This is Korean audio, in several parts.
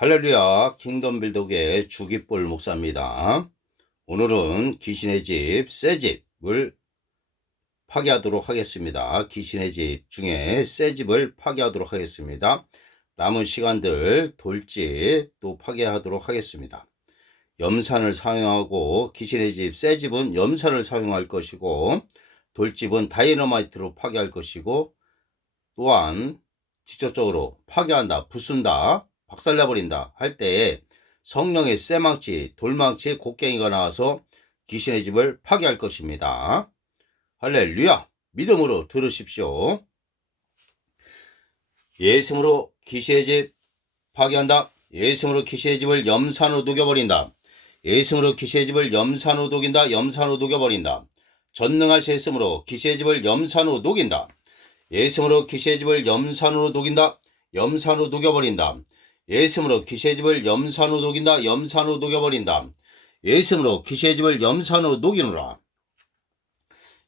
할렐루야, 킹덤 빌독의 주기볼 목사입니다. 오늘은 귀신의 집, 새 집을 파괴하도록 하겠습니다. 귀신의 집 중에 새 집을 파괴하도록 하겠습니다. 남은 시간들 돌집 또 파괴하도록 하겠습니다. 염산을 사용하고 귀신의 집, 새 집은 염산을 사용할 것이고 돌집은 다이너마이트로 파괴할 것이고 또한 직접적으로 파괴한다, 부순다, 박살내버린다 할 때에 성령의 쇠망치, 돌망치, 곡괭이가 나와서 귀신의 집을 파괴할 것입니다. 할렐루야! 믿음으로 들으십시오. 예수로 귀신의 집 파괴한다. 예수로 귀신의 집을 염산으로 녹여버린다. 예수로 귀신의 집을 염산으로 녹인다. 염산으로 녹여버린다. 전능하신 예수로 귀신의 집을 염산으로 녹인다. 예수로 귀신의 집을 염산으로 녹인다. 염산으로 녹여버린다. 예수로 귀신의 집을 염산으로 녹인다. 염산으로 녹여버린다. 예수로 귀신의 집을 염산으로 녹이노라.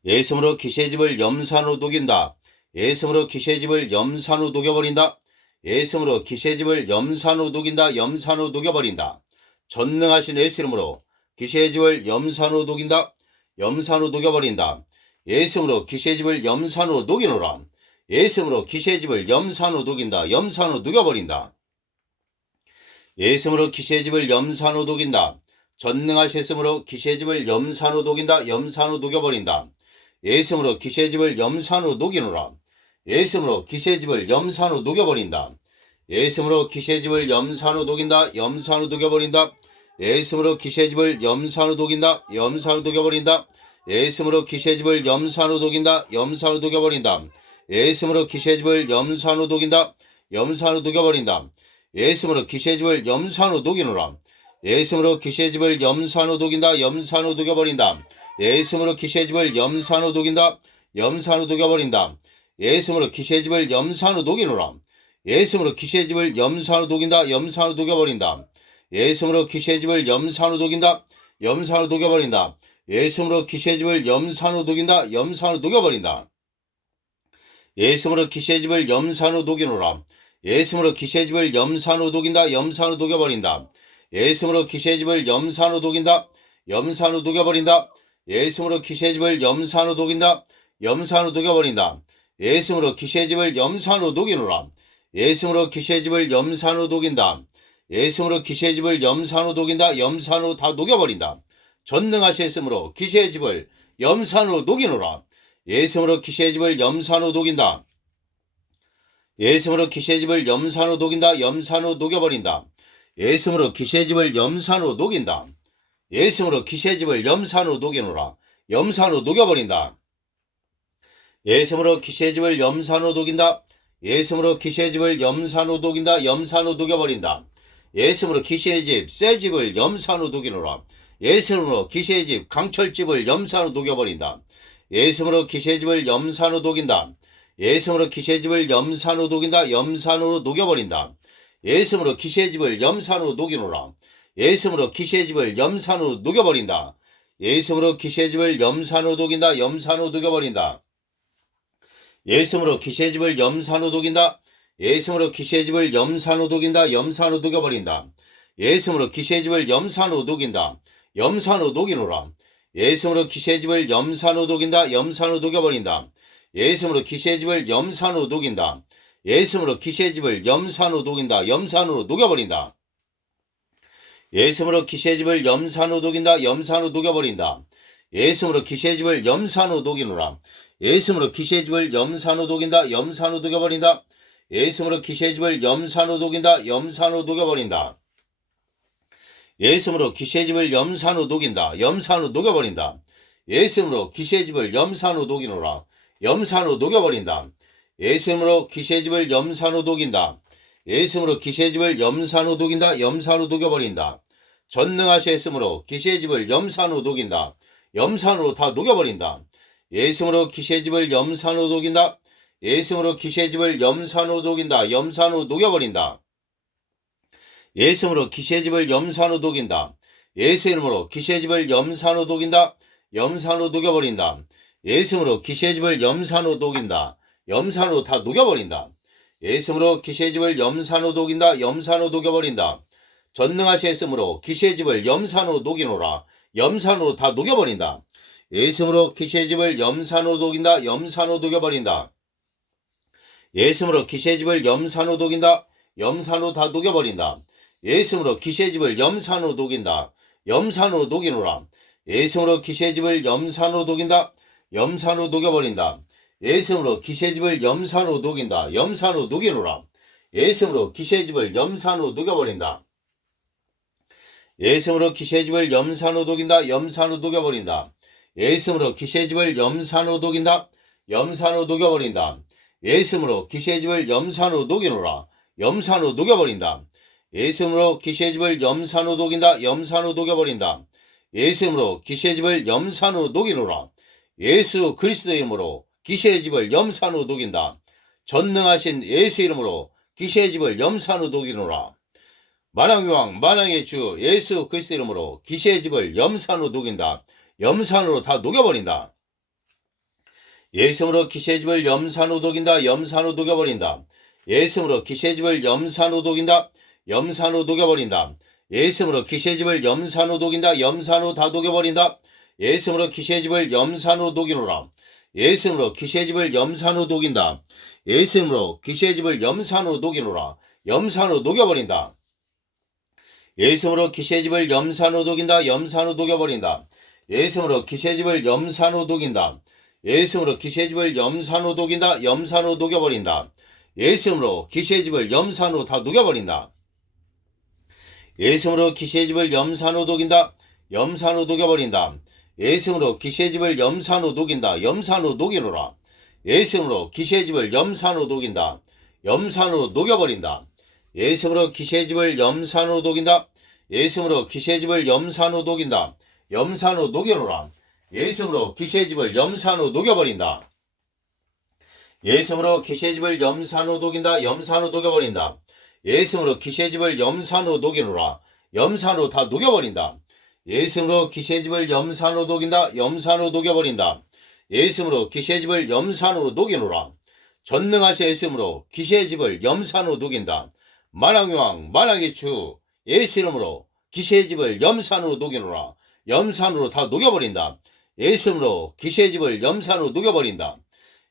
예수로 귀신의 집을 염산으로 녹인다. 예수로 귀신의 집을 염산으로 녹여버린다. 예수로 귀신의 집을 염산으로 녹인다. 염산으로 녹여버린다. 전능하신 예수 이름으로 귀신의 집을 염산으로 녹인다. 염산으로 녹여버린다. 예수로 귀신의 집을 염산으로 녹이노라. 예수로 귀신의 집을 염산으로 녹인다. 염산으로 녹여버린다. 예수로 귀신의 집을 염산으로 녹인다. 전능하신 예수로 귀신의 집을 염산으로 녹인다. 염산으로 녹여버린다. 예수로 귀신의 집을 염산으로 녹이노라. 예수로 귀신의 집을 염산으로 녹여버린다. 예수로 귀신의 집을 염산으로 녹인다. 염산으로 녹여버린다. 예수로 귀신의 집을 염산으로 녹인다. 염산으로 녹여버린다. 예수로 귀신의 집을 염산으로 녹인다. 염산으로 녹여버린다. 예수로 귀신의 집을 염산으로 녹인다. 염산으로 녹여버린다. 예수로 귀신의 집을 염산으로 녹이노라. 예수로 귀신의 집을 염산으로 녹인다. 염산으로 녹여버린다. 예수로 귀신의 집을 염산으로 녹인다. 염산으로 녹여버린다. 예수로 귀신의 집을 염산으로 녹이노라. 예수로 귀신의 집을 염산으로 녹인다. 염산으로 녹여버린다. 예수로 귀신의 집을 염산으로 녹인다. 염산으로 녹여버린다. 예수로 귀신의 집을 염산으로 녹인다. 염산으로 녹여버린다. 예수로 귀신의 집을 염산으로 녹이노라. 예수로 귀신의 집을 염산으로 녹인다. 염산으로 녹여버린다. 예수로 귀신의 집을 염산으로 녹인다. 염산으로 녹여버린다. 예수로 귀신의 집을 염산으로 녹인다. 염산으로 녹여버린다. 예수로 귀신의 집을 염산으로 녹이노라. 예수로 귀신의 집을 염산으로 녹인다. 예수로 귀신의 집을 염산으로 녹인다. 염산으로 다 녹여버린다. 전능하신 예수로 귀신의 집을 염산으로 녹이노라. 예수로 귀신의 집을 염산으로 녹인다. 예수로 귀신의 집을 염산으로 녹인다. 염산으로 녹여버린다. 예수로 귀신의 집을 염산으로 녹인다. 예수로 귀신의 집을 염산으로 녹이노라. 염산으로 녹여버린다. 예수로 귀신의 집을 염산으로 녹인다. 예수로 귀신의 집을 염산으로 녹인다. 염산으로 녹여버린다. 예수로 귀신의 집, 새 집을 염산으로 녹이노라. 예수로 귀신의 집, 강철집을 염산으로 녹여버린다. 예수로 귀신의 집을 염산으로 녹인다. 예수로 귀신의 집을 염산으로 녹인다. 염산으로 녹여버린다. 예수로 귀신의 집을 염산으로 녹이노라. 예수로 귀신의 집을 염산으로 녹여버린다. 예수로 귀신의 집을 염산으로 녹인다. 염산으로 녹여버린다. 예수로 귀신의 집을 염산으로 녹인다. 예수로 귀신의 집을 염산으로 녹인다. 염산으로 녹여버린다. 예수로 귀신의 집을 염산으로 녹인다. 염산으로 녹이노라. 예수로 귀신의 집을 염산으로 녹인다. 염산으로 녹여버린다. 예수로 귀신의 집을 염산으로 녹인다. 예수로 귀신의 집을 염산으로 녹인다. 염산으로 녹여버린다. 예수로 귀신의 집을 염산으로 녹인다. 염산으로 녹여버린다. 예수로 귀신의 집을 염산으로 녹이노라. 예수로 귀신의 집을 염산으로 녹인다. 염산으로 녹여버린다. 예수로 귀신의 집을 염산으로 녹인다. 염산으로 녹여버린다. 예수로 귀신의 집을 염산으로 녹인다. 염산으로 녹여버린다. 예수로 귀신의 집을 염산으로 녹이노라. 염산으로 녹여버린다. 예수로 귀신의 집을 염산으로 녹인다. 예수로 귀신의 집을 염산으로 녹인다. 염산으로 녹여버린다. 전능하신 예수로 귀신의 집을 염산으로 녹인다. 염산으로 다 녹여버린다. 예수로 귀신의 집을 염산으로 녹인다. 예수로 귀신의 집을 염산으로 녹인다. 염산으로 녹여버린다. 예수로 귀신의 집을 염산으로 녹인다. 예수 이름으로 귀신의 집을 염산으로 녹인다. 염산으로 녹여버린다. 예수로 귀신의 집을 염산으로 녹인다. 염산으로 다 녹여버린다. 예수로 기세집을 염산으로 녹인다. 염산으로 녹여버린다. 전능하신 예수로 기세집을 염산으로 녹이노라. 염산으로 다 녹여버린다. 예수로 기세집을 염산으로 녹인다. 염산으로 녹여버린다. 예수로 기세집을 염산으로 녹인다. 염산으로 다 녹여버린다. 예수로 기세집을 염산으로 녹인다. 염산으로 녹이노라. 예수로 기세집을 염산으로 녹인다. 염산으로 녹여버린다. 예수로 기세집을 염산으로 녹인다. 염산으로 녹이노라. 예수로 기세집을 염산으로 녹여버린다. 예수로 기세집을 염산으로 녹인다. 염산으로 녹여버린다. 예수로 기세집을 염산으로 녹인다. 염산으로 녹여버린다. 예수로 기세집을 염산으로 녹이노라. 염산으로 녹여버린다. 예수로 기세집을 염산으로 녹인다. 염산으로 녹여버린다. 예수로 기세집을 염산으로 녹이노라. 예수 그리스도 이름으로 기세집을 염산으로 녹인다. 전능하신 예수 이름으로 기세집을 염산으로 녹이노라. 만왕의 왕 만왕의 주 예수 그리스도 이름으로 기세집을 염산으로 녹인다. 염산으로 다 녹여버린다. 예수로 기세집을 염산으로 녹인다. 염산으로 녹여버린다. 예수로 기세집을 염산으로 녹인다. 염산으로 녹여버린다. 예수로 기세집을 염산으로 녹인다. 염산으로 다 녹여버린다. 예수로 기세집을 염산으로 녹이노라. 예수로 기세집을 염산으로 녹인다. 예수로 기세집을 염산으로 녹이노라. 염산으로 녹여버린다. 예수로 기세집을 염산으로 녹인다. 염산으로 녹여버린다. 예수로 기세집을 염산으로 녹인다. 예수로 기세집을 염산으로 녹인다. 염산으로 녹여버린다. 예수로 기세집을 염산으로 다 녹여버린다. 예수로 기세집을 염산으로 녹인다. 염산으로 녹여버린다. 예수로 기세집을 염산으로 녹인다. 염산으로 녹이노라. 예수로 기세집을 염산으로 녹인다. 염산으로 녹여버린다. 예수로 기세집을 염산으로 녹인다. 예수로 기세집을 염산으로 녹인다. 염산으로 녹여노라. 예수로 기세집을 염산으로 녹여버린다. 예수로 기세집을 염산으로 녹인다. 염산으로 녹여버린다. 예수로 기세집을 염산으로 녹이노라. 염산으로 다 녹여버린다. 예수로 기세집을 염산으로 녹인다. 염산으로 녹여버린다. 예수로 기세집을 염산으로 녹이노라. 전능하신 예수로 기세집을 염산으로 녹인다. 만왕의 왕 만왕의 주 예수 이름으로 기세집을 염산으로 녹이노라. 염산으로 다 녹여버린다. 예수로 기세집을 염산으로 녹여버린다.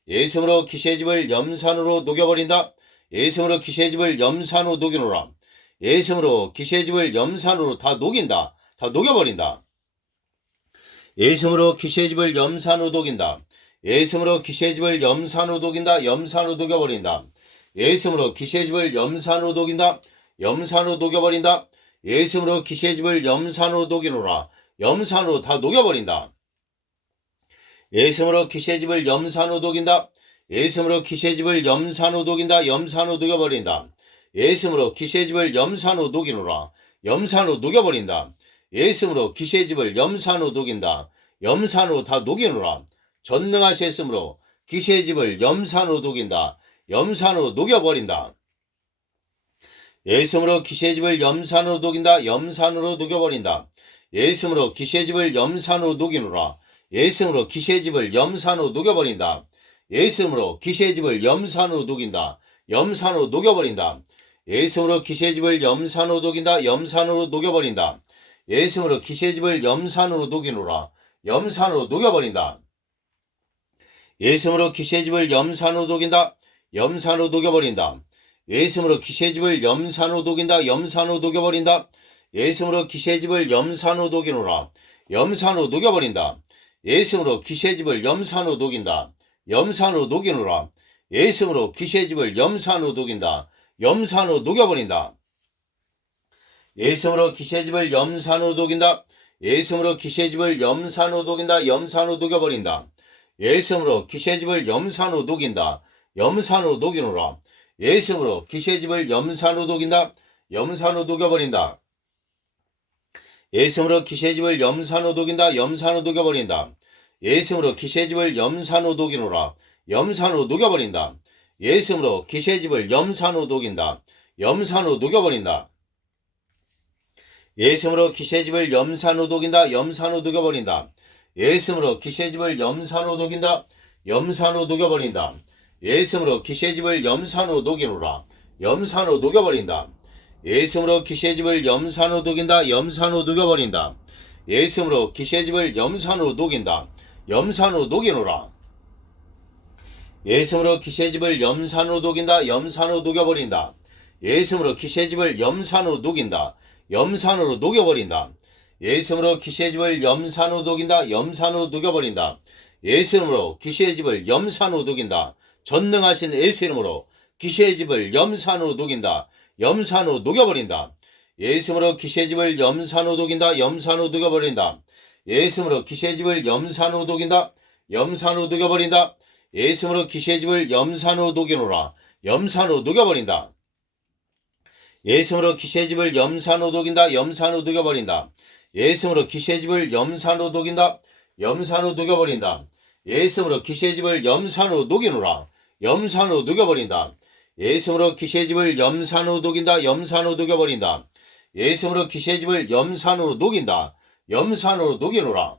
예수로 기세집을 염산으로 녹여버린다. 예수로 기세집을 염산으로 녹이노라. 예수로 기세집을 염산으로 다 녹인다. 다 녹여버린다. 예수로 기세집을 염산으로 녹인다. 예수로 기세집을 염산으로 녹인다. 염산으로 녹여버린다. 예수로 기세집을 염산으로 녹인다. 염산으로 녹여버린다. 예수로 기세집을 염산으로 녹이노라. 염산으로 다 녹여버린다. 예수로 기세집을 염산으로 녹인다. 예수로 기세집을 염산으로 녹인다. 염산으로 녹여버린다. 예수로 기세집을 염산으로 녹이노라. 염산으로 녹여버린다. 예수로 기세집을 염산으로 녹인다. 염산으로 다 녹이노라. 전능하신 예수로 기세집을 염산으로 녹인다. 염산으로 녹여버린다. 예수로 기세집을 염산으로 녹인다. 염산으로 녹여버린다. 예수로 기세집을 염산으로 녹이노라. 예수로 기세집을 염산으로 녹여버린다. 예수로 기세집을 염산으로 녹인다. 염산으로 녹여버린다. 예수로 기세집을 염산으로 녹인다. 염산으로 녹여버린다. 예수로 기세집을 염산으로 녹이노라. 염산으로 녹여버린다. 예수로 기세집을 염산으로 녹인다. 염산으로 녹여버린다. 예수로 기세집을 염산으로 녹인다. 염산으로 녹여버린다. 예수로 기세집을 염산으로 녹이노라. 염산으로 녹여버린다. 예수로 기세집을 염산으로 녹인다. 염산으로 녹이노라. 예수로 기세집을 염산으로 녹인다. 염산으로 녹여버린다. 예수로 기세집을 염산으로 녹인다. 예수로 기세집을 염산으로 녹인다. 염산으로 녹여버린다. 예수로 기세집을 염산으로 녹인다. 염산으로 녹이노라. 예수로 기세집을 염산으로 녹인다. 염산으로 녹여버린다. 예수로 기세집을 염산으로 녹인다. 염산으로 녹여버린다. 예수로 기세집을 염산으로 녹이노라. 염산으로 녹여버린다. 예수로 기세집을 염산으로 녹인다. 염산으로 녹여버린다. 예수로 기세집을 염산으로 녹인다. 염산으로 녹여버린다. 예수로 기세집을 염산으로 녹인다. 염산으로 녹여버린다. 예수님으로 기세집을 염산으로 녹이노라. 염산으로 녹여버린다. 예수님으로 기세집을 염산으로 녹인다. 염산으로 녹여버린다. 예수님으로 기세집을 염산으로 녹인다. 염산으로 녹이노라. 예수님으로 기세집을 염산으로 녹인다. 염산으로 녹여버린다. 예수님으로 기세집을 염산으로 녹인다. 염산으로 녹여버린다. 예수님으로 기세집을 염산으로 녹인다. 염산으로 녹여버린다. 예수님으로 기세집을 염산으로 녹인다. 전능하신 예수 이름으로 기세집을 염산으로 녹인다. 염산으로 녹여버린다. 예수님으로 기세집을 염산으로 녹인다. 염산으로 녹여버린다. 예수님으로 기세집을 염산으로 녹인다. 염산으로 녹여버린다. 예수님으로 기세집을 염산으로 녹이노라. 염산으로 녹여버린다. 예수님으로 기세집을 염산으로 녹인다. 염산으로 녹여버린다. 예수님으로 기세집을 염산으로 녹인다. 염산으로 녹여버린다. 예수님으로 기세집을 염산으로 녹이노라. 염산으로 녹여버린다. 예수님으로 기세집을 염산으로 녹인다. 염산으로 녹여버린다. 예수님으로 기세집을 염산으로 녹인다. 염산으로 녹이노라.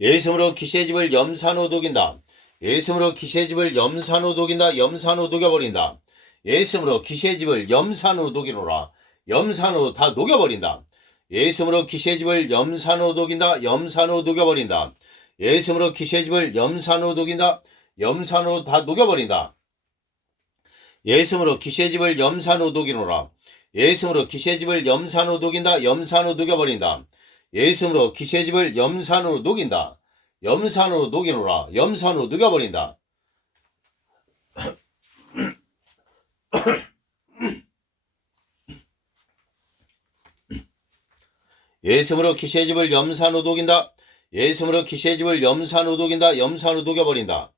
예수님으로 기세집을 염산으로 녹인다. 예수님으로 기세집을 염산으로 녹인다. 염산으로 녹여버린다. 예수님으로 기세집을 염산으로 녹이노라. 염산으로 다 녹여버린다. 예수님으로 기세집을 염산으로 녹인다. 염산으로 녹여버린다. 예수님으로 기세집을 염산으로 녹인다. 염산으로 다 녹여버린다. 예수님으로 기세집을 염산으로 녹이노라. 예수님으로 기세집을 염산으로 녹인다. 염산으로 녹여버린다. 예수님으로 기세집을 염산으로 녹인다. 염산으로 녹이노라. 염산으로 녹여버린다. 예수님으로 기세집을 염산으로 녹인다. 예수님으로 기세집을 염산으로 녹인다. 염산으로 녹여버린다.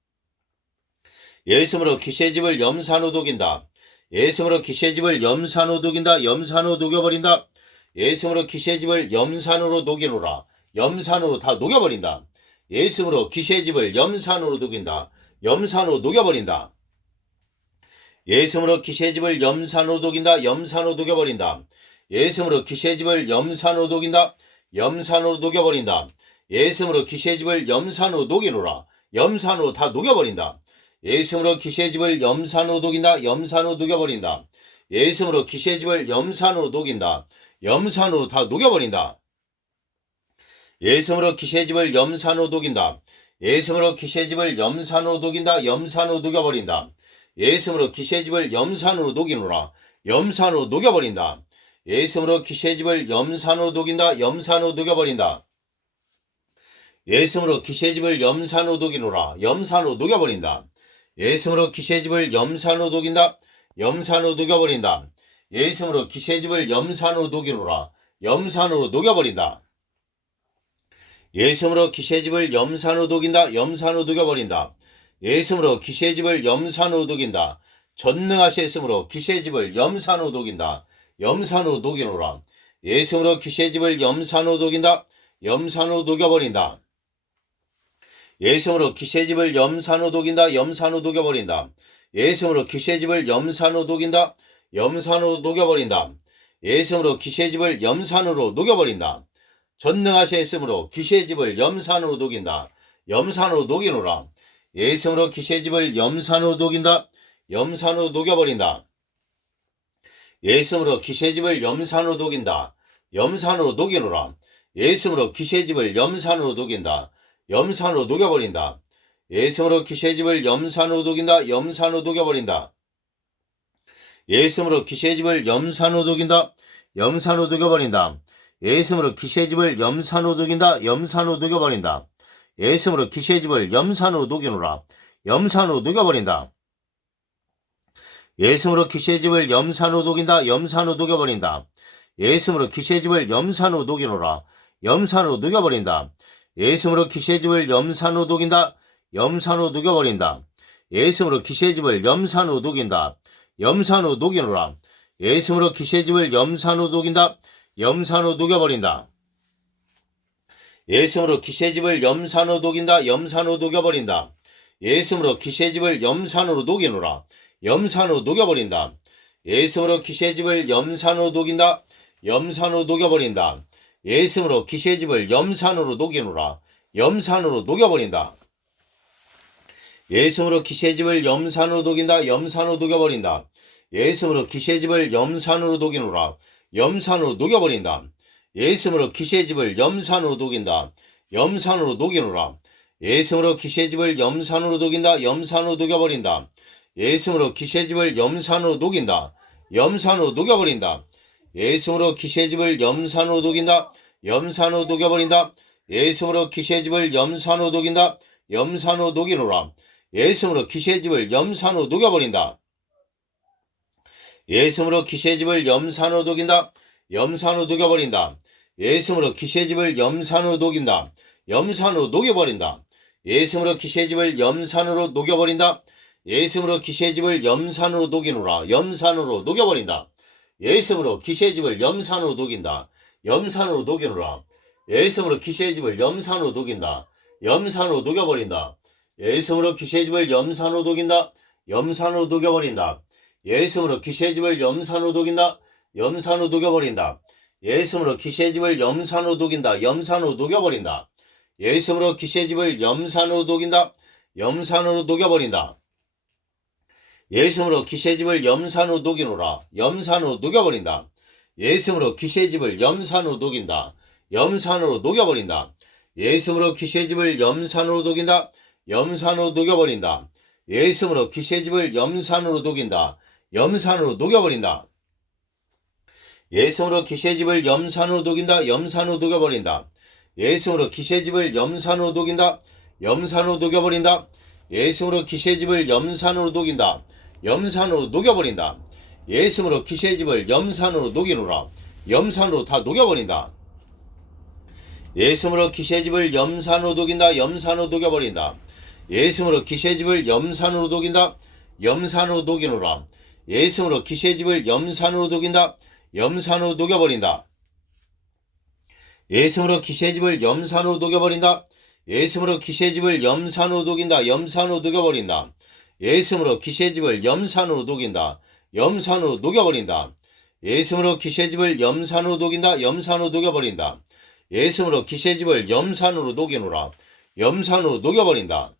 예수님으로 기세집을 염산으로 녹인다. 예수님으로 기세집을 염산으로 녹인다. 염산으로 녹여버린다. 예수님으로 기세집을 염산으로 녹이노라. 염산으로 다 녹여버린다. 예수님으로 기세집을 염산으로 녹인다. 염산으로 녹여버린다. 예수님으로 기세집을 염산으로 녹인다. 염산으로 녹여버린다. 예수님으로 기세집을 염산으로 녹인다. 염산으로 녹여버린다. 예수님으로 기세집을 염산으로 녹이노라. 염산으로 다 녹여버린다. 예수님으로 기세집을 염산으로 녹인다. 염산으로 녹여버린다. 예수님으로 기세집을 염산으로 녹인다. 염산으로 다 녹여버린다. 예수님으로 기세집을 염산으로 녹인다. 예수님으로 기세집을 염산으로 녹인다. 염산으로 녹여버린다. 예수님으로 기세집을 염산으로 녹이노라. 염산으로 녹여버린다. 예수님으로 기세집을 염산으로 녹인다. 염산으로 녹여버린다. 예수님으로 기세집을 염산으로 녹이노라. 염산으로 녹여버린다. 예수님으로 기세집을 염산으로 녹인다. 염산으로 녹여버린다. 예수님으로 기세집을 염산으로 녹이노라. 염산으로 녹여버린다. 예수님으로 기세집을 염산으로 녹인다. 염산으로 녹여버린다. 예수님으로 기세집을 염산으로 녹인다. 전능하셨으므로 기세집을 염산으로 녹인다. 염산으로 녹이노라. 예수님으로 기세집을 염산으로 녹인다. 염산으로 녹여버린다. 예수님으로 기세집을 염산으로 녹인다. 염산으로 녹여버린다. 예수님으로 기세집을 염산으로 녹인다. 염산으로 녹여버린다. 예수님으로 기세집을 염산으로 녹여버린다. 전능하셨으므로 기세집을 염산으로 녹인다. 염산으로 녹이노라. 예수님으로 기세집을 염산으로 녹인다. 염산으로 녹여버린다. 예수님으로 기세집을 염산으로 녹인다. 염산으로 녹이노라. 예수님으로 기세집을 염산으로 녹인다. 염산으로 녹여버린다. 예수님으로 기세집을 염산으로 녹인다. 염산으로 녹여버린다. 예수님으로 기세집을 염산으로 녹인다. 염산으로 녹여버린다. 예수님으로 기세집을 염산으로 녹인다. 염산으로 녹여버린다. 예수님으로 기세집을 염산으로 녹이노라. 염산으로 녹여버린다. 예수님으로 기세집을 염산으로 녹인다. 염산으로 녹여버린다. 예수님으로 기세집을 염산으로 녹이노라. 염산으로 녹여버린다. 예수님으로 기세집을 염산으로 녹인다. 염산으로 녹여버린다. 예수님으로 기세집을 염산으로 녹인다. 염산으로 녹이노라. 예수님으로 기세집을 염산으로 녹인다. 염산으로 녹여버린다. 예수님으로 기세집을 염산으로 녹인다. 염산으로 녹여버린다. 예수님으로 기세집을 염산으로 녹이노라. 염산으로 녹여버린다. 예수님으로 기세집을 염산으로 녹인다. 염산으로 녹여버린다. 예수님으로 기세집을 염산으로 녹이노라. 염산으로 녹여버린다. 예수로 귀신의 집을 염산으로 녹인다. 염산으로 녹여버린다. 예수로 귀신의 집을 염산으로 녹이노라. 염산으로 녹여버린다. 예수로 귀신의 집을 염산으로 녹인다. 염산으로 녹이노라. 예수로 귀신의 집을 염산으로 녹인다. 염산으로 녹여버린다. 예수로 귀신의 집을 염산으로 녹인다. 염산으로 녹여버린다. 예수로 귀신의 집을 염산으로 녹인다. 염산으로 녹여버린다. 예수로 귀신의 집을 염산으로 녹인다. 염산으로 녹이노라. 예수로 귀신의 집을 염산으로 녹여버린다. 예수로 귀신의 집을 염산으로 녹인다. 염산으로 녹여버린다. 예수로 귀신의 집을 염산으로 녹인다. 염산으로 녹여버린다. 예수로 귀신의 집을 염산으로 녹여버린다. 예수로 귀신의 집을 염산으로 녹이노라. 염산으로 녹여버린다. 예수로 귀신의 집을 염산으로 녹인다. 염산으로 녹이노라. 예수로 귀신의 집을 염산으로 녹인다. 염산으로 녹여버린다. 예수로 귀신의 집을 염산으로 녹인다. 염산으로 녹여버린다. 예수로 귀신의 집을 염산으로 녹인다. 염산으로 녹여버린다. 예수로 귀신의 집을 염산으로 녹인다. 염산으로 녹여버린다. 예수로 귀신의 집을 염산으로 녹인다. 염산으로 녹여버린다. 예수로 귀신의 집을 염산으로 녹이노라. 염산으로 녹여버린다. 예수로 귀신의 집을 염산으로 녹인다. 염산으로 녹여버린다. 예수로 귀신의 집을 염산으로 녹인다. 염산으로 녹여버린다. 예수로 귀신의 집을 염산으로 녹인다. 염산으로 녹여버린다. 예수로 귀신의 집을 염산으로 녹인다. 염산으로 녹여버린다. 예수로 귀신의 집을 염산으로 녹인다. 염산으로 녹여버린다. 예수로 귀신의 집을 염산으로 녹인다. 염산으로 녹여버린다. 예수로 귀신의 집을 염산으로 녹이노라. 염산으로 다 녹여버린다. 예수로 귀신의 집을 염산으로 녹인다. 염산으로 녹여버린다. 예수로 귀신의 집을 염산으로 녹인다. 염산으로 녹이노라. 예수로 귀신의 집을 염산으로 녹인다. 염산으로 녹여버린다. 예수로 귀신의 집을 염산으로 녹여버린다. 예수로 귀신의 집을 염산으로 녹인다. 염산으로 녹여버린다. 예수로 귀신의 집을 염산으로 녹인다. 염산으로 녹여버린다. 예수로 귀신의 집을 염산으로 녹인다. 염산으로 녹여버린다. 예수로 귀신의 집을 염산으로 녹이노라. 염산으로 녹여버린다.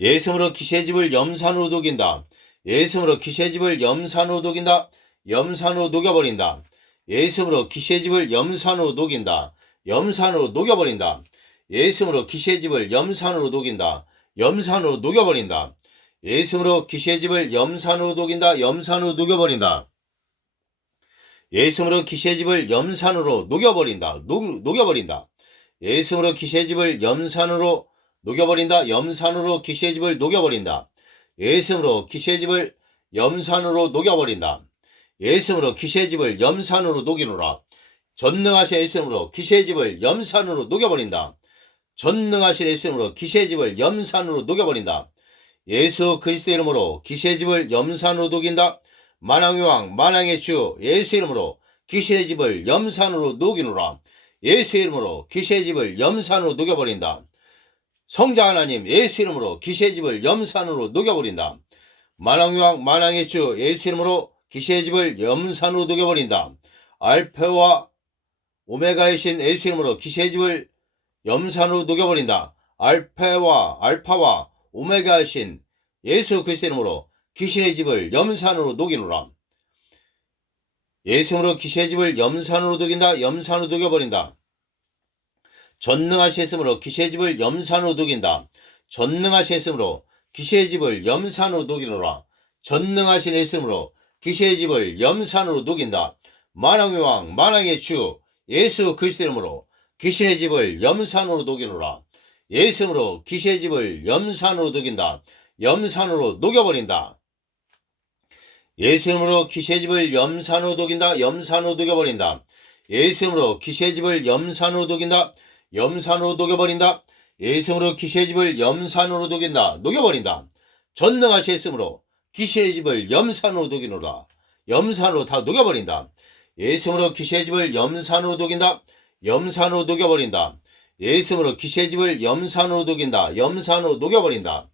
예수로 귀신의 집을 염산으로 녹인다. 예수로 귀신의 집을 염산으로 녹인다. 염산으로 녹여버린다. 예수로 귀신의 집을 염산으로 녹인다. 염산으로 녹여버린다. 예수로 귀신의 집을 염산으로 녹인다. 염산으로 녹여버린다. 예수로 귀신의 집을 염산으로 녹인다. 염산으로 녹여버린다. 예수로 귀신의 집을 염산으로 녹여버린다. 녹여버린다. 예수로 귀신의 집을 염산으로 녹여버린다. 염산으로 귀신의 집을 녹여버린다. 예수로 귀신의 집을 염산으로 녹여버린다. 예수로 귀신의 집을 염산으로 녹이노라. 전능하신 예수로 귀신의 집을 염산으로 녹여버린다. 전능하신 예수로 귀신의 집을 염산으로 녹여버린다. 예수 그리스도 이름으로 귀신의 집을 염산으로 녹인다. 만왕의 왕 만왕의 주 예수 이름으로 귀신의 집을 염산으로 녹이노라. 예수 이름으로 귀신의 집을 염산으로 녹여버린다. 성자 하나님 예수 이름으로 귀신의 집을 염산으로 녹여버린다. 만왕의 왕 만왕의 주 예수 이름으로 귀신의 집을 염산으로 녹여버린다. 알파와 오메가의 신 예수 이름으로 귀신의 집을 염산으로 녹여버린다. 알파와 오메가의 신 예수 그리스도 이름으로 귀신의 집을 염산으로 녹이노라. 예수 이름으로 귀신의 집을 염산으로 녹인다. 염산으로 녹여버린다. 전능하신 예수로 귀신의 집을 염산으로 녹인다. 전능하신 예수로 귀신의 집을 염산으로 녹이노라. 전능하신 예수로 귀신의 집을 염산으로 녹인다. 만왕의 왕 만왕의 주 예수 그리스도 이름으로 귀신의 집을 염산으로 녹이노라. 예수로 귀신의 집을 염산으로 녹인다. 염산으로 녹여버린다. 예수 이름으로 귀신의 집을 염산으로 녹인다. 염산으로 녹여버린다. 예수 이름으로 귀신의 집을 염산으로 녹인다. 염산으로 녹여버린다. 예수 이름으로 귀신의 집을 염산으로 녹인다. 녹여버린다. 전능하신 예수 이름으로 귀신의 집을 염산으로 녹이노라. 염산으로 다 녹여버린다. 예수 이름으로 귀신의 집을 염산으로 녹인다. 염산으로 녹여버린다. 예수 이름으로 귀신의 집을 염산으로 녹인다. 염산으로 녹여버린다.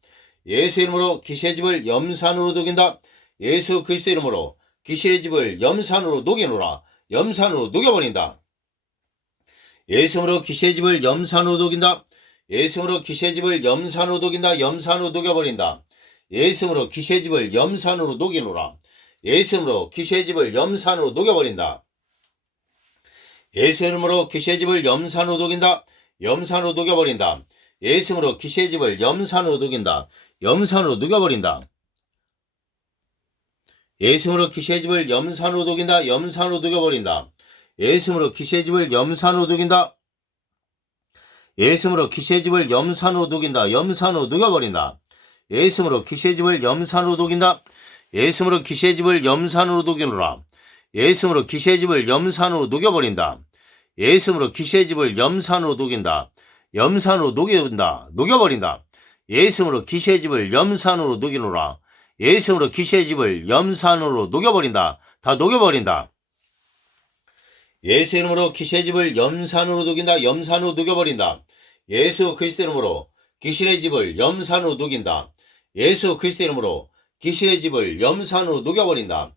예수 이름으로 귀신의 집을 염산으로 녹인다. 예수 그리스도 이름으로 귀신의 집을 염산으로 녹이노라. 염산으로 녹여버린다. 예수 이름으로 귀신의 집을 염산으로 녹인다. 예수님으로 귀신의 집을 염산으로 녹인다. 염산으로 녹여버린다. 예수님으로 귀신의 집을 염산으로 녹이노라. 예수님으로 귀신의 집을 염산으로 녹여버린다. 예수 이름으로 귀신의 집을 염산으로 녹인다. 염산으로 녹여버린다. 예수 이름으로 귀신의 집을 염산으로 녹인다. 염산으로 녹여버린다. 예수 이름으로 귀신의 집을 염산으로 녹인다. 염산으로 녹여버린다. 예수 이름으로 귀신의 집을 염산으로 녹인다. 예수 이름으로 귀신의 집을 염산으로 녹인다. 염산으로 녹여버린다. 예수 이름으로 귀신의 집을 염산으로 녹인다. 예수 이름으로 귀신의 집을 염산으로 녹이노라. 예수 이름으로 귀신의 집을 염산으로 녹여버린다. 예수 이름으로 귀신의 집을 염산으로 녹인다. 염산으로 녹인다. 녹여버린다. 예수 이름으로 귀신의 집을 염산으로 녹이노라. 예수 이름으로 귀신의 집을 염산으로 녹여버린다. 다 녹여버린다. 예수 이름으로 귀신의 집을 염산으로 녹인다. 염산으로 녹여버린다. 예수 그리스도 이름으로 귀신의 집을 염산으로 녹인다. 예수 그리스도 이름으로 귀신의 집을 염산으로 녹여버린다.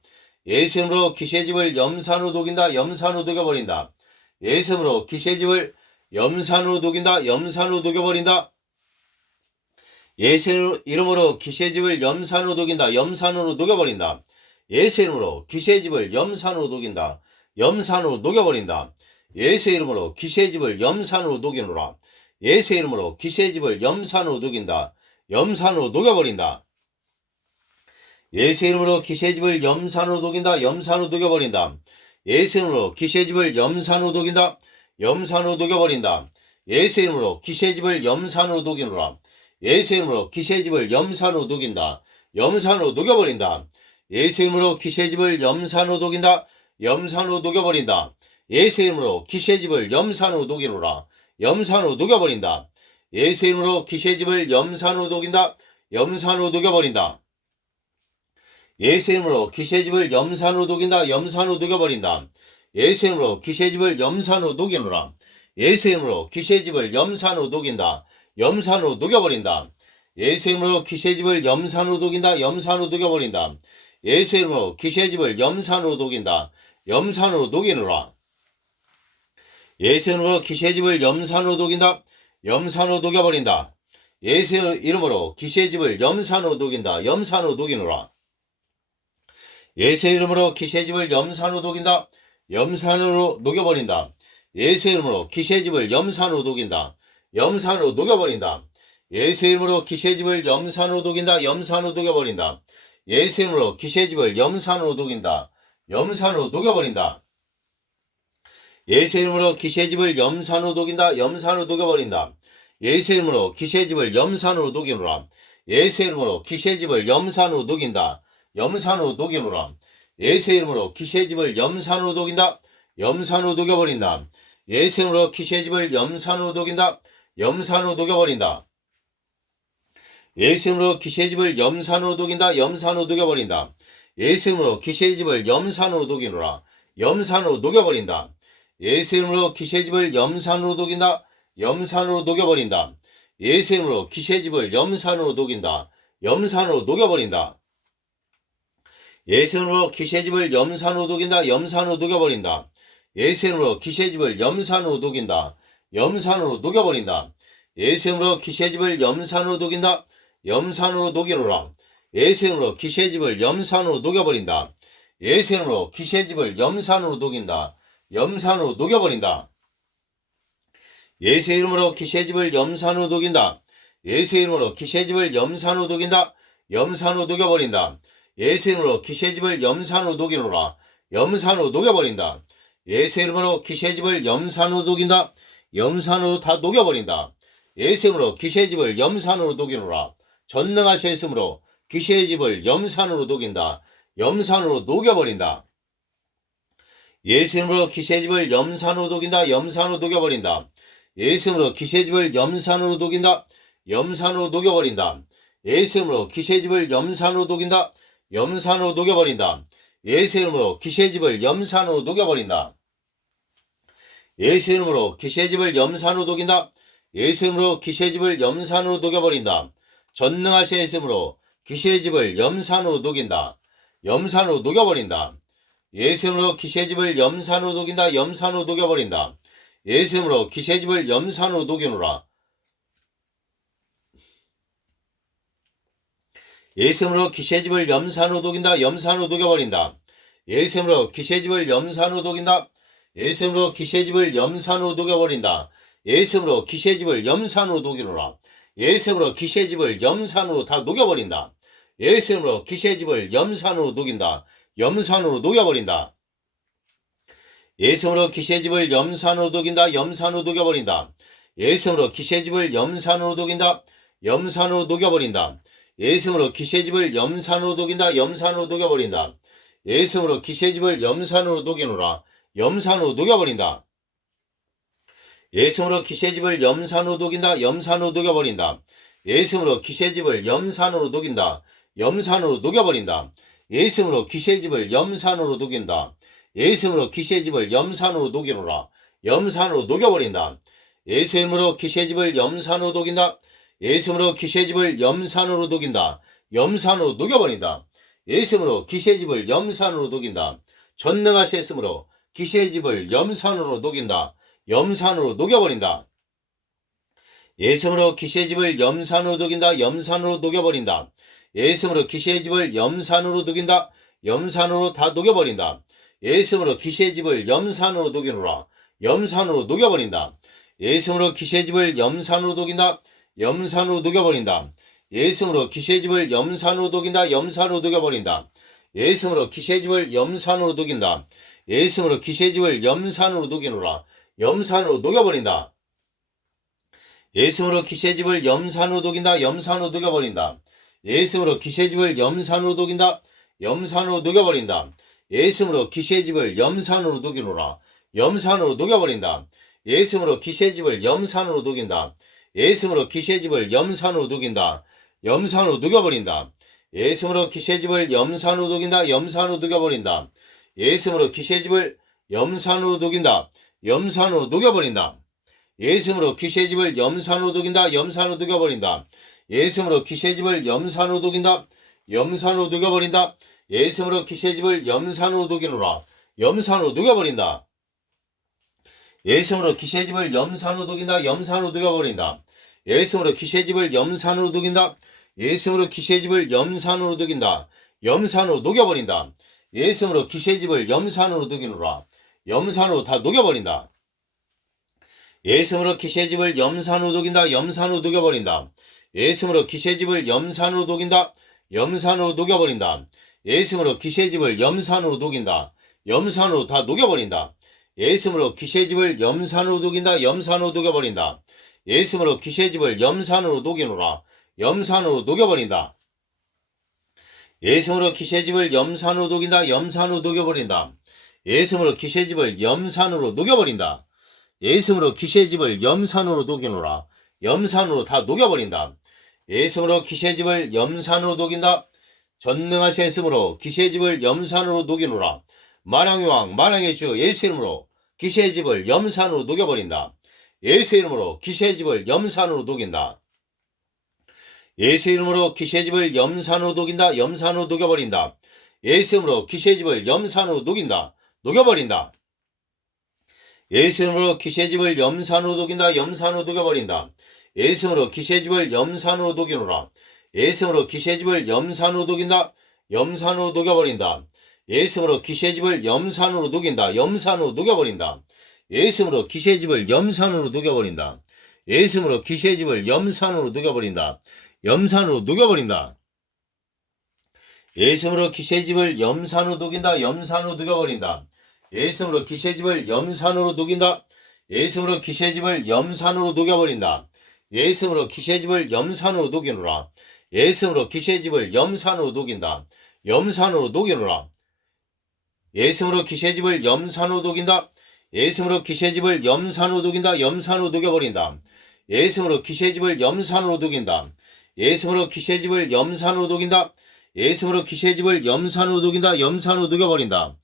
예수 이름으로 귀신의 집을 염산으로 녹인다. 염산으로 녹여버린다. 예수 이름으로 귀신의 집을 염산으로 녹인다. 염산으로 녹여버린다. 예수 이름으로 귀신의 집을 염산으로 녹인다. 염산으로 녹여버린다. 예수 이름으로 귀신의 집을 염산으로 녹인다. 염산으로 녹여버린다. 예수 이름으로 귀신의 집을 염산으로 녹이노라. 예수 이름으로 귀신의 집을 염산으로 녹인다. 염산으로 녹여버린다. 예수 이름으로 귀신의 집을 염산으로 녹인다. 염산으로 녹여버린다. 예수 이름으로 귀신의 집을 염산으로 녹인다. 염산으로 녹여버린다. 예수 이름으로 귀신의 집을 염산으로 녹이노라. 예수 이름으로 귀신의 집을 염산으로 녹인다. 염산으로 녹여버린다. 예수 이름으로 귀신의 집을 염산으로 녹인다. 염산으로 녹여버린다. 예수 이름으로 귀신의 집을 염산으로 녹이노라. 염산으로 녹여버린다. 예수 이름으로 귀신의 집을 염산으로 녹인다. 염산으로 녹여버린다. 예수 이름으로 귀신의 집을 염산으로 녹인다. 염산으로 녹여버린다. 예수 이름으로 귀신의 집을 염산으로 녹이노라. 예수 이름으로 귀신의 집을 염산으로 녹인다. 염산으로 녹여버린다. 예수 이름으로 귀신의 집을 염산으로 녹인다. 염산으로 녹여버린다. 예수 이름으로 귀신의 집을 염산으로 녹인다. 염산으로 녹이노라. 예수 이름으로 귀신의 집을 염산으로 녹인다. 염산으로 녹여버린다. 예수 이름으로 귀신의 집을 염산으로 녹인다. 염산으로 녹이노라. 예수 이름으로 귀신의 집을 염산으로 녹인다. 염산으로 녹여버린다. 예수 이름으로 귀신의 집을 염산으로 녹인다. 염산으로 녹여버린다. 예수 이름으로 귀신의 집을 염산으로 녹인다. 염산으로 녹여버린다. 예수 이름으로 귀신의 집을 염산으로 녹인다. 염산으로 녹여버린다. 예수 이름으로 귀신의 집을 염산으로 녹인다. 염산으로 녹여버린다. 예수 이름으로 귀신의 집을 염산으로 녹이노라. 예수 이름으로 귀신의 집을 염산으로 녹인다. 염산으로 녹이노라. 예수 이름으로 귀신의 집을 염산으로 녹인다. 염산으로 녹여버린다. 예수 이름으로 귀신의 집을 염산으로 녹인다. 염산으로 녹여버린다. 예수 이름으로 귀신의 집을 염산으로 녹인다. 염산으로 녹여버린다. 예수 이름으로 귀신의 집을 염산으로 녹이노라. 염산으로 녹여버린다. 예수 이름으로 귀신의 집을 염산으로 녹인다. 염산으로 녹여버린다. 예수 이름으로 귀신의 집을 염산으로 녹인다. 염산으로 녹여버린다. 예수 이름으로 귀신의 집을 염산으로 녹인다. 염산으로 녹여버린다. 예수 이름으로 귀신의 집을 염산으로 녹인다. 염산으로 녹여버린다. 예수 이름으로 귀신의 집을 염산으로 녹인다. 염산으로 녹이노라. 예수 이름으로 귀신의 집을 염산으로 녹여버린다. 예수 이름으로 귀신의 집을 염산으로 녹인다. 염산으로 녹여버린다. 예수 이름으로 귀신의 집을 염산으로 녹인다. 예수 이름으로 귀신의 집을 염산으로 녹인다. 염산으로 녹여버린다. 예수 이름으로 귀신의 집을 염산으로 녹이노라. 염산으로 녹여버린다. 예수 이름으로 귀신의 집을 염산으로 녹인다. 염산으로 다 녹여버린다. 예수 이름으로 귀신의 집을 염산으로 녹이노라. 전능하신 예수로 귀신의 집을 염산으로 녹인다. 염산으로 녹여버린다. 예수 이름으로 귀신의 집을 염산으로 녹인다. 염산으로 녹여버린다. 예수 이름으로 귀신의 집을 염산으로 녹인다. 염산으로 녹여버린다. 예수 이름으로 귀신의 집을 염산으로 녹인다. 염산으로 녹여버린다. 예수 이름으로 귀신의 집을 염산으로 녹여버린다. 예수 이름으로 귀신의 집을 염산으로 녹인다. 예수 이름으로 귀신의 집을 염산으로 녹여버린다. 전능하신 예수 이름으로 귀신의 집을 염산으로 녹인다. 염산으로 녹여버린다. 예수 이름으로 귀신의 집을 염산으로 녹인다. 염산으로 녹여버린다. 예수 이름으로 귀신의 집을 염산으로 녹이노라. 예수님으로 기세집을 염산으로 녹인다. 염산으로 녹여버린다. 예수님으로 기세집을 염산으로 녹인다. 예수님으로 기세집을 염산으로 녹여버린다. 예수님으로 기세집을 염산으로 녹이노라. 예수님으로 기세집을 염산으로 다 녹여버린다. 예수님으로 기세집을 염산으로 녹인다. 염산으로 녹여버린다. 예수님으로 기세집을 염산으로 녹인다. 염산으로 녹여버린다. 예수님으로 기세집을 염산으로 녹인다. 염산으로 녹여버린다. 예수님으로 기세집을 염산으로 녹인다. 염산으로 녹여버린다. 예수님으로 기세집을 염산으로 녹이노라. 염산으로 녹여버린다. 예수님으로 기세집을 염산으로 녹인다. 염산으로 녹여버린다. 예수님으로 기세집을 염산으로 녹인다. 염산으로 녹여버린다. 예수님으로 기세집을 염산으로 녹인다. 예수님으로 기세집을 염산으로 녹이노라. 염산으로 녹여버린다. 예수님으로 기세집을 염산으로 녹인다. 예수님으로 기세집을 염산으로 녹인다. 염산으로 녹여버린다. 예수님으로 기세집을 염산으로 녹인다. 전능하셨으므로 기세집을 염산으로 녹인다. 염산으로 녹여버린다. 예수님으로 기세집을 염산으로 녹인다. 염산으로 녹여버린다. 예수님으로 기세집을 염산으로 녹인다. 염산으로 다 녹여버린다. 예수님으로 기세집을 염산으로 녹이노라. 염산으로 녹여버린다. 예수님으로 기세집을 염산으로 녹인다. 염산으로 녹여버린다. 예수님으로 기세집을 염산으로 녹인다. 염산으로 녹여버린다. 예수님으로 기세집을 염산으로 녹인다. 예수님으로 기세집을 염산으로 녹이노라. 염산으로 녹여버린다. 예수님으로 기세집을 염산으로 녹인다. 염산으로 녹여버린다. 예수님으로 기세집을 염산으로 녹인다. 염산으로 녹여버린다. 예수님으로 기세집을 염산으로 녹이노라. 염산으로 녹여버린다. 예수님으로 기세집을 염산으로 녹인다. 예수님으로 기세집을 염산으로 녹인다. 염산으로 녹여버린다. 예수님으로 기세집을 염산으로 녹인다. 염산으로 녹여버린다. 예수님으로 기세집을 염산으로 녹인다. 염산으로 녹여버린다. 예수님으로 기세집을 염산으로 녹인다. 염산으로 녹여버린다. 예수님으로 기세집을 염산으로 녹인다. 염산으로 녹여버린다. 예수님으로 기세집을 염산으로 녹이노라. 염산으로 녹여버린다. 예수님으로 기세집을 염산으로 녹인다. 염산으로 녹여버린다. 예수님으로 기세집을 염산으로 녹인다. 예수님으로 기세집을 염산으로 녹인다. 염산으로 녹여버린다. 예수님으로 기세집을 염산으로 녹이노라. 염산으로 다 녹여버린다. 예수님으로 기세집을 염산으로 녹인다. 염산으로 녹여버린다. 예수님으로 기세집을 염산으로 녹인다. 염산으로 녹여버린다. 예수님으로 기세집을 염산으로 녹인다. 염산으로 다 녹여버린다. 예수님으로 기세집을 염산으로 녹인다. 염산으로 녹여버린다. 예수님으로 기세집을 염산으로 녹이노라. 염산으로 녹여버린다. 예수님으로 기세집을 염산으로 녹인다. 염산으로 녹여버린다. 예수님으로 기세집을 염산으로 녹여버린다. 예수님으로 기세집을 염산으로 녹이노라. 염산으로 다 녹여버린다. 예수님으로 기세집을 염산으로 녹인다. 전능하셨으므로 기세집을 염산으로 녹이노라. 만왕의 왕 만왕의 주 예수 이름으로 기세집을 염산으로 녹여버린다. 예수 이름으로 기세집을 염산으로 녹인다. 예수 이름으로 기세집을 염산으로 녹인다. 염산으로 녹여버린다. 예수 이름으로 기세집을 염산으로 녹인다. 녹여버린다. 예수 이름으로 기세집을 염산으로 녹인다. 염산으로 녹여버린다. 예수 이름으로 기세집을 염산으로 녹이노라. 예수 이름으로 기세집을 염산으로 녹인다. 염산으로 녹여버린다. 예수 이름으로 기세집을 염산으로 녹인다. 염산으로 녹여버린다. 예수 이름으로 기세집을 염산으로 녹여버린다. 예수 이름으로 기세집을 염산으로 녹여버린다. 염산으로 녹여버린다. 예수 이름으로 기세집을 염산으로 녹인다. 염산으로 녹여버린다. 예수 이름으로 기세집을 염산으로 녹인다. 예수 이름으로 기세집을 염산으로 녹여버린다. 예수 이름으로 기세집을 염산으로 녹이노라. 예수 이름으로 기세집을 염산으로 녹인다. 염산으로 녹이노라. 예수 이름으로 기세집을 염산으로 녹인다. 예수 이름으로 기세집을 염산으로 녹인다. 염산으로 녹여버린다. 예수 이름으로 기세집을 염산으로 녹인다. 예수 이름으로 기세집을 염산으로 녹인다. 예수 이름으로 기세집을 염산으로 녹인다. 염산으로 녹여버린다.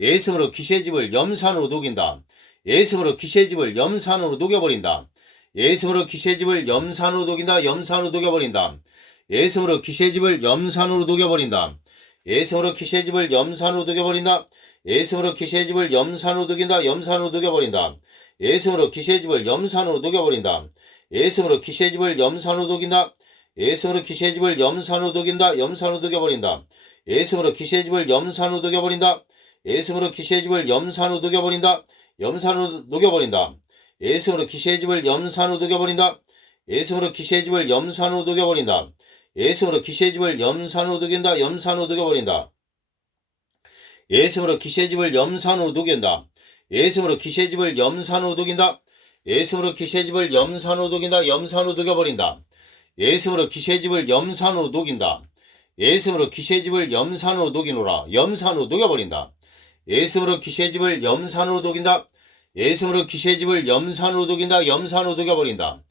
예수 이름으로 기세집을 염산으로 녹인다. 예수 이름으로 기세집을 염산으로 녹여버린다. 예수 이름으로 기세집을 염산으로 녹인다. 염산으로 녹여버린다. 예수 이름으로 기세집을 염산으로 녹여버린다. 예수 이름으로 기세집을 염산으로 녹여버린다. 예수 이름으로 기세집을 염산으로 녹인다. 염산으로 녹여버린다. 예수 이름으로 기세집을 염산으로 녹여버린다. 예수 이름으로 기세집을 염산으로 녹인다. 예수 이름으로 귀신의 집을 염산으로 녹인다. 염산으로 녹여버린다. 예수 이름으로 귀신의 집을 염산으로 녹여버린다. 예수 이름으로 귀신의 집을 염산으로 녹여버린다. 염산으로 녹여버린다. 예수 이름으로 귀신의 집을 염산으로 녹여버린다. 예수 이름으로 귀신의 집을 염산으로 녹여버린다. 예수 이름으로 귀신의 집을 염산으로 녹인다. 염산으로 녹여버린다. 예수 이름으로 귀신의 집을 염산으로 녹인다. 예수 이름으로 귀신의 집을 염산으로 녹인다. 예수 이름으로 귀신의 집을 염산으로 녹인다. 염산으로 녹여버린다. 예수 이름으로 귀신의 집을 염산으로 녹인다. 예수 이름으로 귀신의 집을 염산으로 녹이노라. 염산으로 녹여버린다. 예수 이름으로 귀신의 집을 염산으로 녹인다. 예수 이름으로 귀신의 집을 염산으로 녹인다. 염산으로 녹여버린다.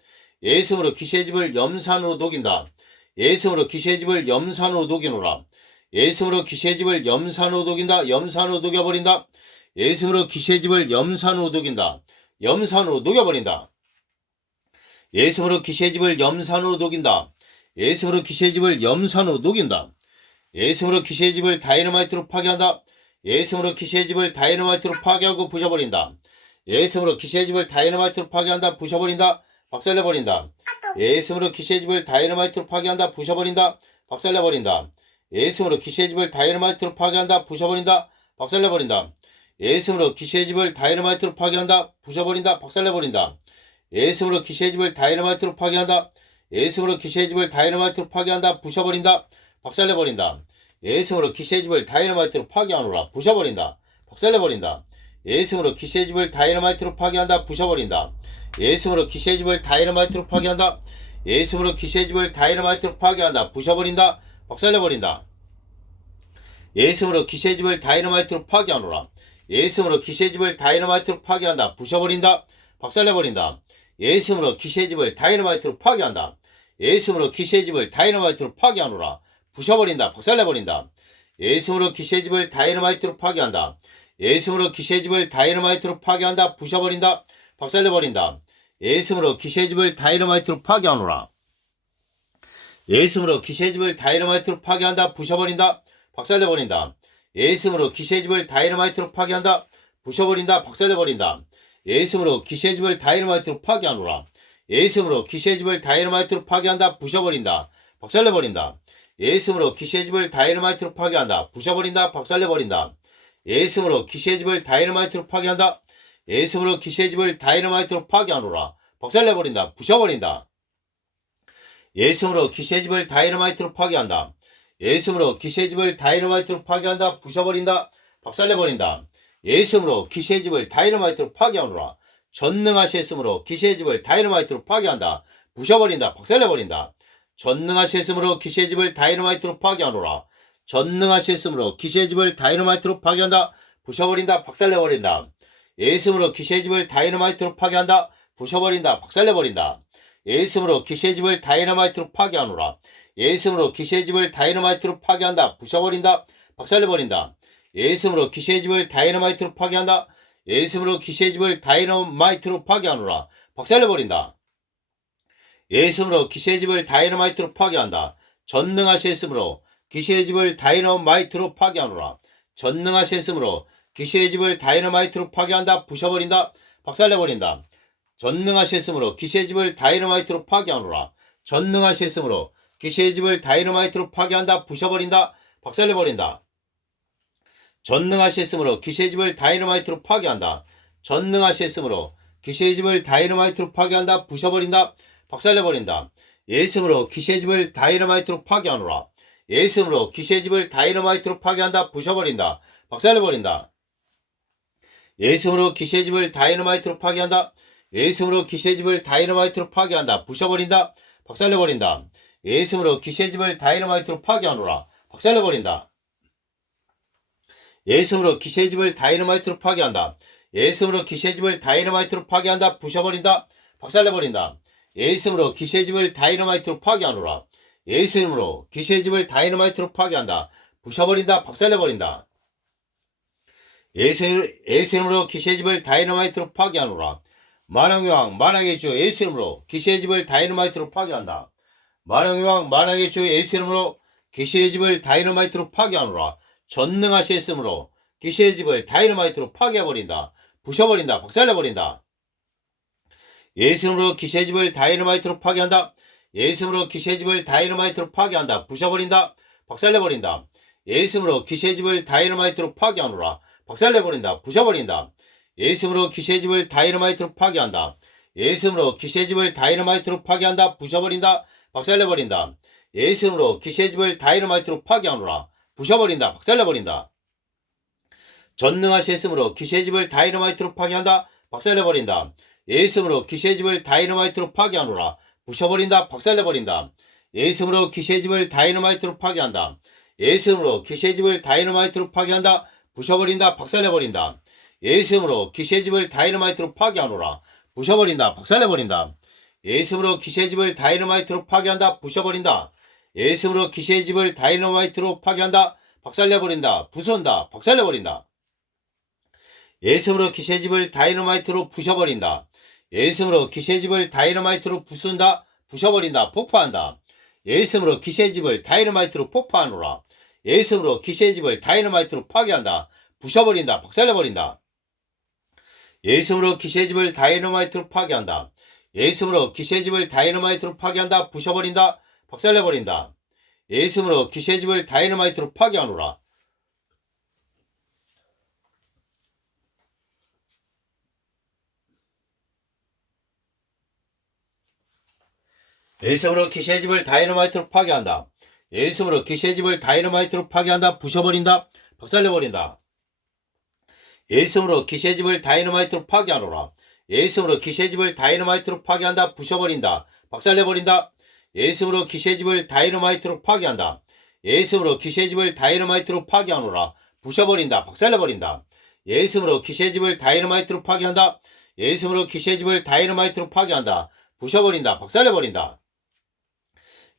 예수 이름으로 귀신의 집을 염산으로 녹인다. 예수 이름으로 귀신의 집을 염산으로 녹이노라. 예수 이름으로 귀신의 집을 염산으로 녹인다. 염산으로 녹여버린다. 예수 이름으로 귀신의 집을 염산으로 녹인다. 염산으로 녹여버린다. 예수 이름으로 귀신의 집을 염산으로 녹인다. 예수 이름으로 귀신의 집을 염산으로 녹인다. 예수 이름으로 귀신의 집을 다이너마이트로 파괴한다. 예수 이름으로 귀신의 집을 다이너마이트로 파괴하고 부셔버린다. 예수 이름으로 귀신의 집을 다이너마이트로 파괴한다. 부셔버린다. 박살내버린다. 예수 이름으로 귀신의 집을 다이너마이트로 파괴한다. 부셔버린다. 박살내버린다. 예수 이름으로 귀신의 집을 다이너마이트로 파괴한다. 부셔버린다. 박살내버린다. 예수 이름으로 귀신의 집을 다이너마이트로 파괴한다. 부셔버린다. 박살내버린다. 예수 이름으로 귀신의 집을 다이너마이트로 파괴한다. 예수 이름으로 귀신의 집을 다이너마이트로 파괴한다. 부셔버린다. 박살내버린다. 예수 이름으로 귀신의 집을 다이너마이트로 파괴하노라. 부셔버린다. 박살내버린다. 예수 이름으로 귀신의 집을 다이너마이트로 파괴한다. 부셔버린다. 예수 이름으로 귀신의 집을 다이너마이트로 파괴한다. 예수 이름으로 귀신의 집을 다이너마이트로 파괴한다. 부셔버린다. 박살내버린다. 예수 이름으로 귀신의 집을 다이너마이트로 파괴하노라. 예수 이름으로 귀신의 집을 다이너마이트로 파괴한다. 부셔버린다. 박살내버린다. 예수 이름으로 귀신의 집을 다이너마이트로 파괴한다. 예수 이름으로 귀신의 집을 다이너마이트로 파괴하노라. 부셔버린다. 박살내버린다. 예수 이름으로 귀신의 집을 다이너마이트로 파괴한다. 예수 이름으로 귀신의 집을 다이너마이트로 파괴한다. 부셔버린다. 박살내버린다. 예수 이름으로 귀신의 집을 다이너마이트로 파괴하노라. 예수 이름으로 귀신의 집을 다이너마이트로 파괴한다. 부셔버린다. 박살내버린다. 예수 이름으로 귀신의 집을 다이너마이트로 파괴한다. 부셔버린다. 박살내버린다. 예수 이름으로 귀신의 집을 다이너마이트로 파괴하노라. 예수 이름으로 귀신의 집을 다이너마이트로 파괴한다. 부셔버린다. 박살내버린다. 예수 이름으로 귀신의 집을 다이너마이트로 파괴한다. 부셔버린다. 박살내버린다. 예수 이름으로 귀신의 집을 다이너마이트로 파괴한다. 예수 이름으로 귀신의 집을 다이너마이트로 파괴하노라. 박살내버린다. 부셔버린다. 예수 이름으로 귀신의 집을 다이너마이트로 파괴한다. 예수 이름으로 귀신의 집을 다이너마이트로 파괴한다. 부셔버린다. 박살내버린다. 예수 이름으로 귀신의 집을 다이너마이트로 파괴하노라. 전능하셨으므로 귀신의 집을 다이너마이트로 파괴한다. 부셔버린다. 박살내버린다. 전능하셨으므로 귀신의 집을 다이너마이트로 파괴하노라. 전능하셨으므로 귀신의 집을 다이너마이트로 파괴한다. 부셔버린다. 박살내버린다. 예수 이름으로 귀신의 집을 다이너마이트로 파괴한다. 부셔버린다. 박살내버린다. 예수 이름으로 귀신의 집을 다이너마이트로 파괴하노라. 예수 이름으로 귀신의 집을 다이너마이트로 파괴한다. 부셔버린다. 박살내버린다. 예수 이름으로 귀신의 집을 다이너마이트로 파괴한다. 예수 이름으로 귀신의 집을 다이너마이트로 파괴하노라. 박살내버린다. 예수 이름으로 귀신의 집을 다이너마이트로 파괴한다. 전능하셨으므로 귀신의 집을 다이너마이트로 파괴하노라. 전능하셨으므로 귀신의 집을 다이너마이트로 파괴한다. 부셔버린다. 박살내버린다. 전능하셨으므로 귀신의 집을 다이너마이트로 파괴하노라. 전능하셨으므로 귀신의 집을 다이너마이트로 파괴한다. 부셔버린다. 박살내버린다. 전능하셨으므로 귀신의 집을 다이너마이트로 파괴한다. 전능하셨으므로 귀신의 집을 다이너마이트로 파괴한다. 부셔버린다. 박살내버린다. 예수 이름으로 귀신의 집을 다이너마이트로 파괴하노라. 예수 이름으로 귀신의 집을 다이너마이트로 파괴한다. 부셔버린다. 박살내버린다. 예수 이름으로 귀신의 집을 다이너마이트로 파괴한다. 예수 이름으로 귀신의 집을 다이너마이트로 파괴한다. 부셔버린다. 박살내버린다. 예수 이름으로 귀신의 집을 다이너마이트로 파괴하노라. 박살내버린다. 예수 이름으로 귀신의 집을 다이너마이트로 파괴한다. 예수 이름으로 귀신의 집을 다이너마이트로 파괴한다. 부셔버린다. 박살내버린다. 예수 이름으로 귀신의 집을 다이너마이트로 파괴하노라. 예수 이름으로 귀신의 집을 다이너마이트로 파괴한다. 부셔버린다. 박살내버린다. 예수 이름으로 귀신의 집을 다이너마이트로 파괴하노라. 만왕의 왕 만왕의 주 예수 이름으로 귀신의 집을 다이너마이트로 파괴한다. 만왕의 왕 만왕의 주 예수 이름으로 귀신의 집을 다이너마이트로 파괴하노라. 전능하셨으므로 귀신의 집을 다이너마이트로 파괴해버린다. 부셔버린다. 박살내버린다. 예수 이름으로 귀신의 집을 다이너마이트로 파괴한다. 예수님으로 귀신의 집을 다이너마이트로 파괴한다. 부셔버린다. 박살내버린다. 예수님으로 귀신의 집을 다이너마이트로 파괴하노라. 박살내버린다. 부셔버린다. 예수님으로 귀신의 집을 다이너마이트로 파괴한다. 예수님으로 귀신의 집을 다이너마이트로 파괴한다. 부셔버린다. 박살내버린다. 예수님으로 귀신의 집을 다이너마이트로 파괴하노라. 부셔버린다. 박살내버린다. 전능하신 예수님으로 귀신의 집을 다이너마이트로 파괴한다. 박살내버린다. 예수님으로 귀신의 집을 다이너마이트로 파괴하노라. 부셔버린다. 박살내버린다. 예수님으로 귀신의 집을 다이너마이트로 파괴한다. 예수님으로 귀신의 집을 다이너마이트로 파괴한다. 부셔버린다. 박살내버린다. 예수님으로 귀신의 집을 다이너마이트로 파괴하노라. 부셔버린다. 박살내버린다. 예수님으로 귀신의 집을 다이너마이트로 파괴한다. 부셔버린다. 예수님으로 귀신의 집을 다이너마이트로 파괴한다. 박살내버린다. 부순다. 박살내버린다. 예수님으로 귀신의 집을 다이너마이트로 부셔버린다. 예수님으로 귀신의 집을 다이너마이트로 부순다. 부셔버린다. 폭파한다. 예수님으로 귀신의 집을 다이너마이트로 폭파하노라. 예수님으로 귀신의 집을 다이너마이트로 파괴한다. 부셔버린다. 박살내버린다. 예수님으로 귀신의 집을 다이너마이트로 파괴한다. 예수님으로 귀신의 집을 다이너마이트로 파괴한다. 부셔버린다. 박살내버린다. 예수님으로 귀신의 집을 다이너마이트로 파괴하노라. 예수님으로 귀신의 집을 다이너마이트로 파괴한다. 예수님으로 귀신의 집을 다이너마이트로 파괴한다. 부셔버린다. 박살내버린다. 예수님으로 귀신의 집을 다이너마이트로 파괴하노라. 예수님으로 귀신의 집을 다이너마이트로 파괴한다. 부셔버린다. 박살내버린다. 예수님으로 귀신의 집을 다이너마이트로 파괴한다. 예수님으로 귀신의 집을 다이너마이트로 파괴하노라. 부셔버린다. 박살내버린다. 예수님으로 귀신의 집을 다이너마이트로 파괴한다. 예수님으로 귀신의 집을 다이너마이트로 파괴한다. 부셔버린다. 박살내버린다.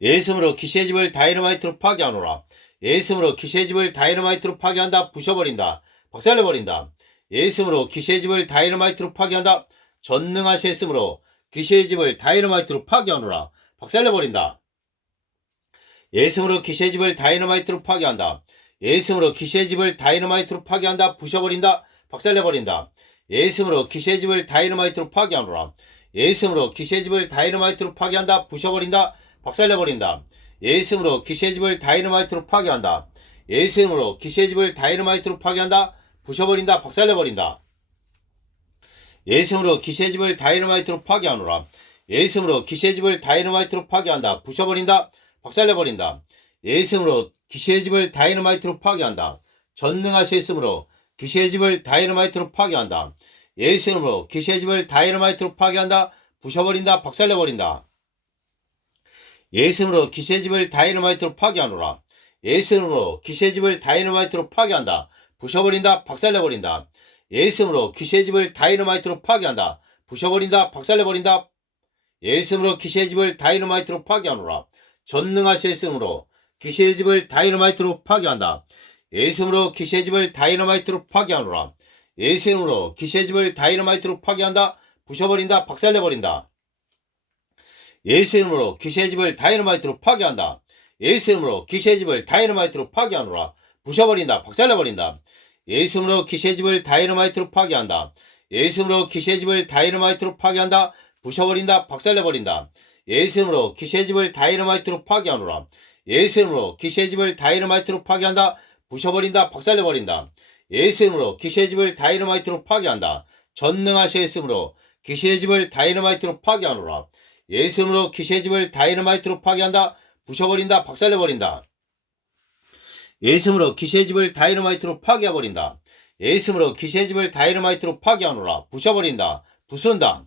예수님으로 귀신의 집을 다이너마이트로 파괴하노라. 예수님으로 귀신의 집을 다이너마이트로 파괴한다. 부셔버린다. 박살내버린다. 예수님으로 귀신의 집을 다이너마이트로 파괴한다. 전능하신 예수님으로 귀신의 집을 다이너마이트로 파괴하노라. 박살내버린다. 예수님으로 귀신의 집을 다이너마이트로 파괴한다. 예수님으로 귀신의 집을 다이너마이트로 파괴한다. 부셔버린다. 박살내버린다. 예수님으로 귀신의 집을 다이너마이트로 파괴하노라. 예수님으로 귀신의 집을 다이너마이트로 파괴한다. 부셔버린다. 박살내버린다. 예수님으로 귀신의 집을 다이너마이트로 파괴한다. 예수님으로 귀신의 집을 다이너마이트로 파괴한다. 부셔버린다. 박살내버린다. 예수님으로 귀신의 집을 다이너마이트로 파괴하노라. 예수님으로 귀신의 집을 다이너마이트로 파괴한다. 부셔버린다. 박살내버린다. 예수님으로 귀신의 집을 다이너마이트로 파괴한다. 전능하신 예수님으로 귀신의 집을 다이너마이트로 파괴한다. 예수님으로 귀신의 집을 다이너마이트로 파괴한다. 부셔버린다. 박살내버린다. 예수님으로 귀신의 집을 다이너마이트로 파괴하노라. 예수님으로 귀신의 집을 다이너마이트로 파괴한다. 부셔버린다. 박살내버린다. 예수님으로 귀신의 집을 다이너마이트로 파괴한다. 부셔버린다. 박살내버린다. 예수님으로 귀신의 집을 다이너마이트로 파괴하노라. 전능하신 예수님으로 귀신의 집을 다이너마이트로 파괴한다. 예수님으로 귀신의 집을 다이너마이트로 파괴하노라. 예수님으로 귀신의 집을 다이너마이트로 파괴한다. 부셔버린다. 박살내버린다. 예수님으로 귀신의 집을 다이너마이트로 파괴한다. 예수님으로 귀신의 집을 다이너마이트로 파괴하노라. 부셔버린다. 박살내버린다. 예수님으로 귀신의 집을 다이너마이트로 파괴한다. 예수님으로 귀신의 집을 다이너마이트로 파괴한다. 부셔버린다. 박살내버린다. 예수님으로 귀신의 집을 다이너마이트로 파괴하노라. 예수님으로 귀신의 집을 다이너마이트로 파괴한다. 부셔버린다. 박살내버린다. 예수님으로 귀신의 집을 다이너마이트로 파괴한다. 전능하신 예수님으로 귀신의 집을 다이너마이트로 파괴하노라. 예수님으로 귀신의 집을 다이너마이트로 파괴한다. 부셔버린다. 박살내버린다. 예수님으로 귀신의 집을 다이너마이트로 파괴해버린다. 예수님으로 귀신의 집을 다이너마이트로 파괴하노라. 부셔버린다. 부순다.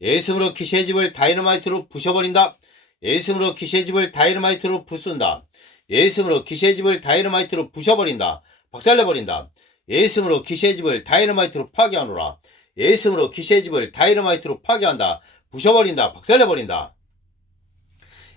예수님으로 귀신의 집을 다이너마이트로 부셔버린다. 예수님으로 귀신의 집을 다이너마이트로 부순다. 예수님으로 귀신의 집을 다이너마이트로 부셔버린다. 박살내버린다. 예수님으로 귀신의 집을 다이너마이트로 파괴하노라. 예수님으로 귀신의 집을 다이너마이트로 파괴한다. 부셔버린다. 박살내버린다.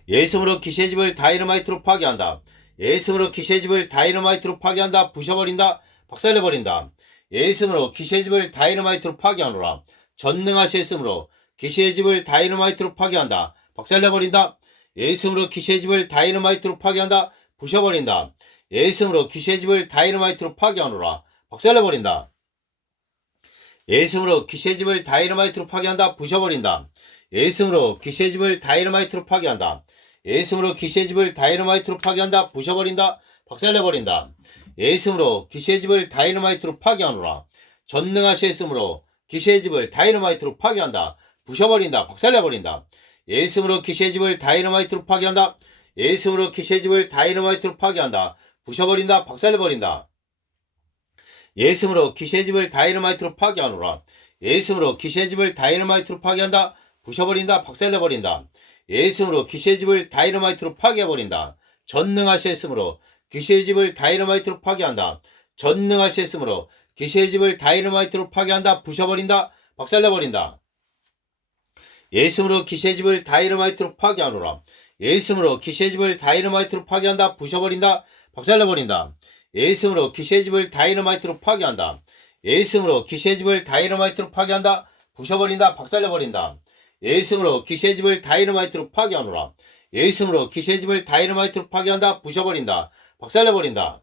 예수님으로 귀신의 집을 다이너마이트로 파괴한다. 예수님으로 귀신의 집을 다이너마이트로 파괴한다. 부셔버린다. 박살내버린다. 예수님으로 귀신의 집을 다이너마이트로 파괴하노라. 전능하신 예수님으로 귀신의 집을 다이너마이트로 파괴한다. 박살내버린다. 예수님으로 귀신의 집을 다이너마이트로 파괴한다. 부셔버린다. 예수님으로 귀신의 집을 다이너마이트로 파괴하노라. 박살내버린다. 예수님으로 기세집을 다이너마이트로 파괴한다. 부셔버린다. 예수님으로 기세집을 다이너마이트로 파괴한다. 예수님으로 기세집을 다이너마이트로 파괴한다. 부셔버린다. 박살내버린다. 예수님으로 기세집을 다이너마이트로 파괴하노라. 전능하시으므로 기세집을 다이너마이트로 파괴한다. 부셔버린다. 박살내버린다. 예수님으로 기세집을 다이너마이트로 파괴한다. 예수님으로 기세집을 다이너마이트로 파괴한다. 부셔버린다. 박살내버린다. 예수님으로 기세집을 다이너마이트로 파괴하노라. 예수님으로 기세집을 다이너마이트로 파괴한다. 부셔버린다. 박살내버린다. 예수님으로 기세집을 다이너마이트로 파괴해버린다. 전능하시으므로 기세집을 다이너마이트로 파괴한다. 전능하시으므로 기세집을 다이너마이트로 파괴한다. 부셔버린다. 박살내버린다. 예수님으로 기세집을 다이너마이트로 파괴하노라. 예수님으로 기세집을 다이너마이트로 파괴한다. 부셔버린다. 박살내버린다. 예수님으로 기세집을 다이너마이트로 파괴한다. 예수님으로 기세집을 다이너마이트로 파괴한다. 부셔버린다. 박살내버린다. 예수님으로 기세집을 다이너마이트로 파괴하노라. 예수님으로 기세집을 다이너마이트로 파괴한다. 부셔버린다. 박살내버린다.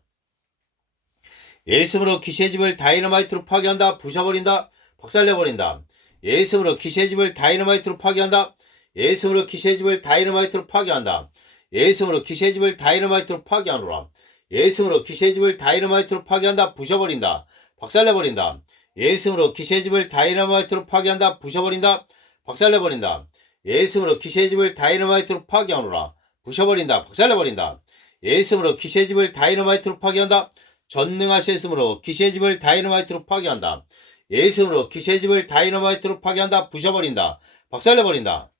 예수님으로 기세집을 다이너마이트로 파괴한다. 부셔버린다. 박살내버린다. 예수님으로 기세집을 다이너마이트로 파괴한다. 예수님으로 기세집을 다이너마이트로 파괴한다. 예수님으로 기세집을 다이너마이트로 파괴하노라. 예수님으로 기세집을 다이너마이트로 파괴한다. 부셔버린다. 박살내버린다. 예수님으로 기세집을 다이너마이트로 파괴한다. 부셔버린다. 박살내버린다. 예수님으로 기세집을 다이너마이트로 파괴하노라. 부셔버린다. 박살내버린다. 예수님으로 기세집을 다이너마이트로 파괴한다. 전능하시으므로 기세집을 다이너마이트로 파괴한다. 예수님으로 기세집을 다이너마이트로 파괴한다. 부셔버린다. 박살내버린다.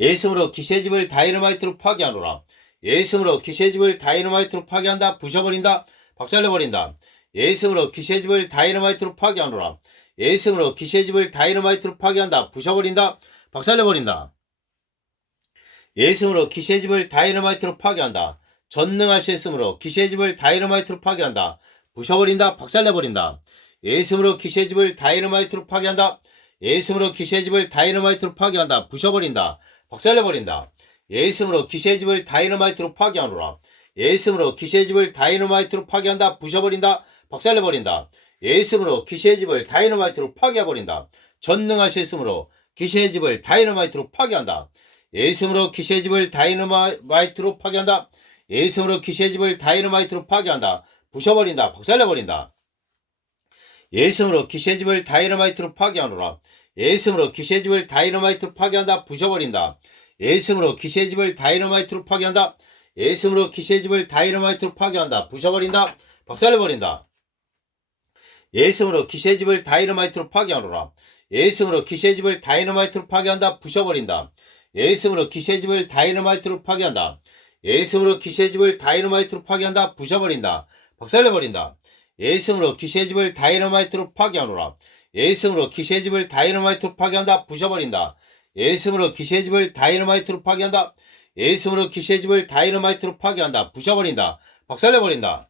예수님으로 기세집을 다이너마이트로 파괴하노라. 예수님으로 기세집을 다이너마이트로 파괴한다. 부셔버린다. 박살내버린다. 예수님으로 기세집을 다이너마이트로 파괴하노라. 예수님으로 기세집을 다이너마이트로 파괴한다. 부셔버린다. 박살내버린다. 예수님으로 기세집을 다이너마이트로 파괴한다. 전능하시으므로 기세집을 다이너마이트로 파괴한다. 부셔버린다. 박살내버린다. 예수님으로 기세집을 다이너마이트로 파괴한다. 예수님으로 기세집을 다이너마이트로 파괴한다. 부셔버린다. 박살내버린다. 예수님으로 기세집을 다이너마이트로 파괴하노라. 예수님으로 기세집을 다이너마이트로 파괴한다. 부셔버린다. 박살내버린다. 예수님으로 기세집을 다이너마이트로 파괴해버린다. 전능하시으므로 기세집을 다이너마이트로 파괴한다. 예수님으로 기세집을 다이너마이트로 파괴한다. 예수님으로 기세집을 다이너마이트로 파괴한다. 부셔버린다. 박살내버린다. 예수님으로 기세집을 다이너마이트로 파괴하노라. 예수님으로 기세집을 다이너마이트로 파괴한다. 부셔버린다. 예수님으로 기세집을 다이너마이트로 파괴한다. 예수님으로 기세집을 다이너마이트로 파괴한다. 부셔버린다. 박살내버린다. 예수님으로 기세집을 다이너마이트로 파괴하노라. 예수님으로 기세집을 다이너마이트로 파괴한다. 부셔버린다. 예수님으로 기세집을 다이너마이트로 파괴한다. 예수님으로 기세집을 다이너마이트로 파괴한다. 부셔버린다. 박살내버린다. 예수님으로 기세집을 다이너마이트로 파괴하노라. 예수님으로 기세집을 다이너마이트로 파괴한다. 부셔버린다. 예수님으로 기세집을 다이너마이트로 파괴한다. 예수님으로 기세집을 다이너마이트로 파괴한다. 부셔버린다. 박살내버린다.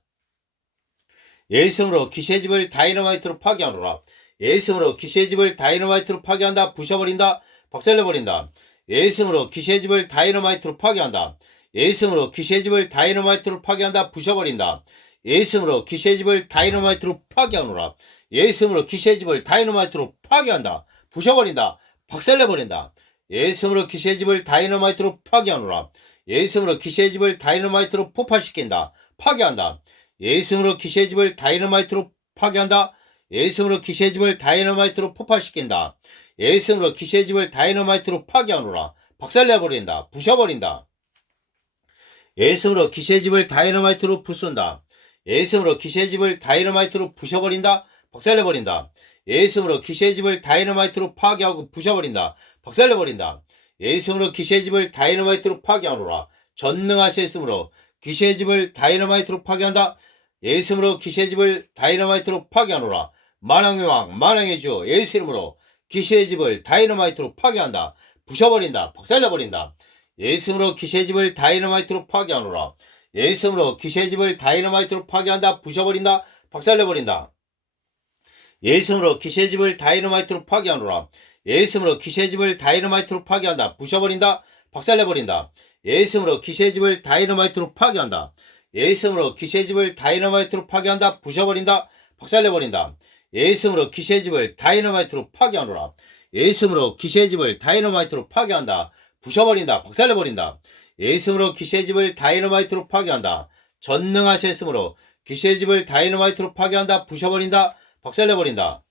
예수님으로 기세집을 다이너마이트로 파괴하노라. 예수님으로 기세집을 다이너마이트로 파괴한다. 부셔버린다. 박살내버린다. 예수님으로 기세집을 다이너마이트로 파괴한다. 예수님으로 기세집을 다이너마이트로 파괴한다. 부셔버린다. 예수님으로 기세집을 다이너마이트로 파괴하노라. 예수님으로 기세집을 다이너마이트로 파괴한다. 부셔버린다. 박살내버린다. 예수님으로 기세집을 다이너마이트로 파괴하노라. 예수님으로 기세집을 다이너마이트로 폭발시킨다. 파괴한다. 예수님으로 기세집을 다이너마이트로 파괴한다. 예수님으로 기세집을 다이너마이트로 폭발시킨다. 예수님으로 기세집을 다이너마이트로 파괴하노라. 박살내버린다. 부셔버린다. 예수님으로 기세집을 다이너마이트로 부순다. 예수님으로 기세집을 다이너마이트로 부셔버린다. 박살내버린다. 예수님으로 기세집을 다이너마이트로 파괴하고 부셔버린다. 박살내버린다. 예수님으로 기세집을 다이너마이트로 파괴하노라. 전능하시으므로 기세집을 다이너마이트로 파괴한다. 예수님으로 기세집을 다이너마이트로 파괴하노라. 만왕의 왕 만왕의 주 예수 이름으로 기세집을 다이너마이트로 파괴한다. 부셔버린다. 박살내버린다. 예수님으로 기세집을 다이너마이트로 파괴하노라. 예수님으로 기세집을 다이너마이트로 파괴한다. 부셔버린다. 박살내버린다. 예수님으로 기세집을 다이너마이트로 파괴하노라. 예수님으로 기세집을 다이너마이트로 파괴한다. 부셔버린다. 박살내버린다. 예수님으로 기세집을 다이너마이트로 파괴한다. 예수님으로 기세집을 다이너마이트로 파괴한다. 부셔버린다. 박살내버린다. 예수님으로 귀신의 집을 다이너마이트로 파괴하노라. 예수님으로 귀신의 집을 다이너마이트로 파괴한다. 부셔버린다. 박살내버린다. 예수님으로 귀신의 집을 다이너마이트로 파괴한다. 전능하셨으므로 귀신의 집을 다이너마이트로 파괴한다. 부셔버린다. 박살내버린다.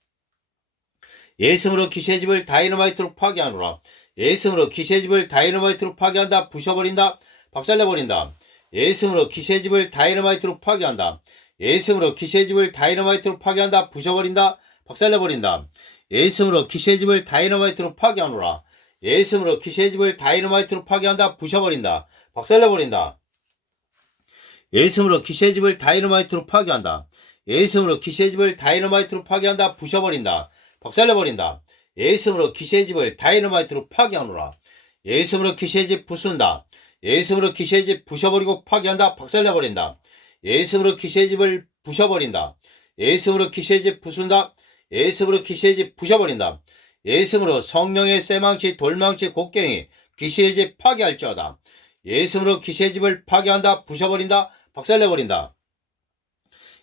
예수님으로 귀신의 집을 다이너마이트로 파괴하노라. 예수님으로 귀신의 집을 다이너마이트로 파괴한다. 부셔버린다. 박살내버린다. 예수님으로 귀신의 집을 다이너마이트로 파괴한다. 예수님으로 귀신의 집을 다이너마이트로 파괴한다. 부셔버린다. 박살내버린다. 예수님으로 귀신의 집을 다이너마이트로 파괴하노라. 예수님으로 귀신의 집을 다이너마이트로 파괴한다. 부셔버린다. 박살내버린다. 예수님으로 귀신의 집을 다이너마이트로 파괴한다. 예수님으로 귀신의 집을 다이너마이트로 파괴한다. 부셔버린다. 박살내버린다. 예수님으로 귀신의 집을 다이너마이트로 파괴하노라. 예수님으로 귀신의 집 부순다. 예수님으로 귀신의 집 부셔버리고 파괴한다. 박살내버린다. 예수님으로 귀신의 집을 부셔버린다. 예수님으로 귀신의 집 부순다. 예수님으로 귀신의 집 부셔버린다. 예수님으로 성령의 쇠망치 돌망치 곡괭이 귀신의 집 파괴할지어다. 예수님으로 귀신의 집을 파괴한다. 부셔버린다. 박살내버린다.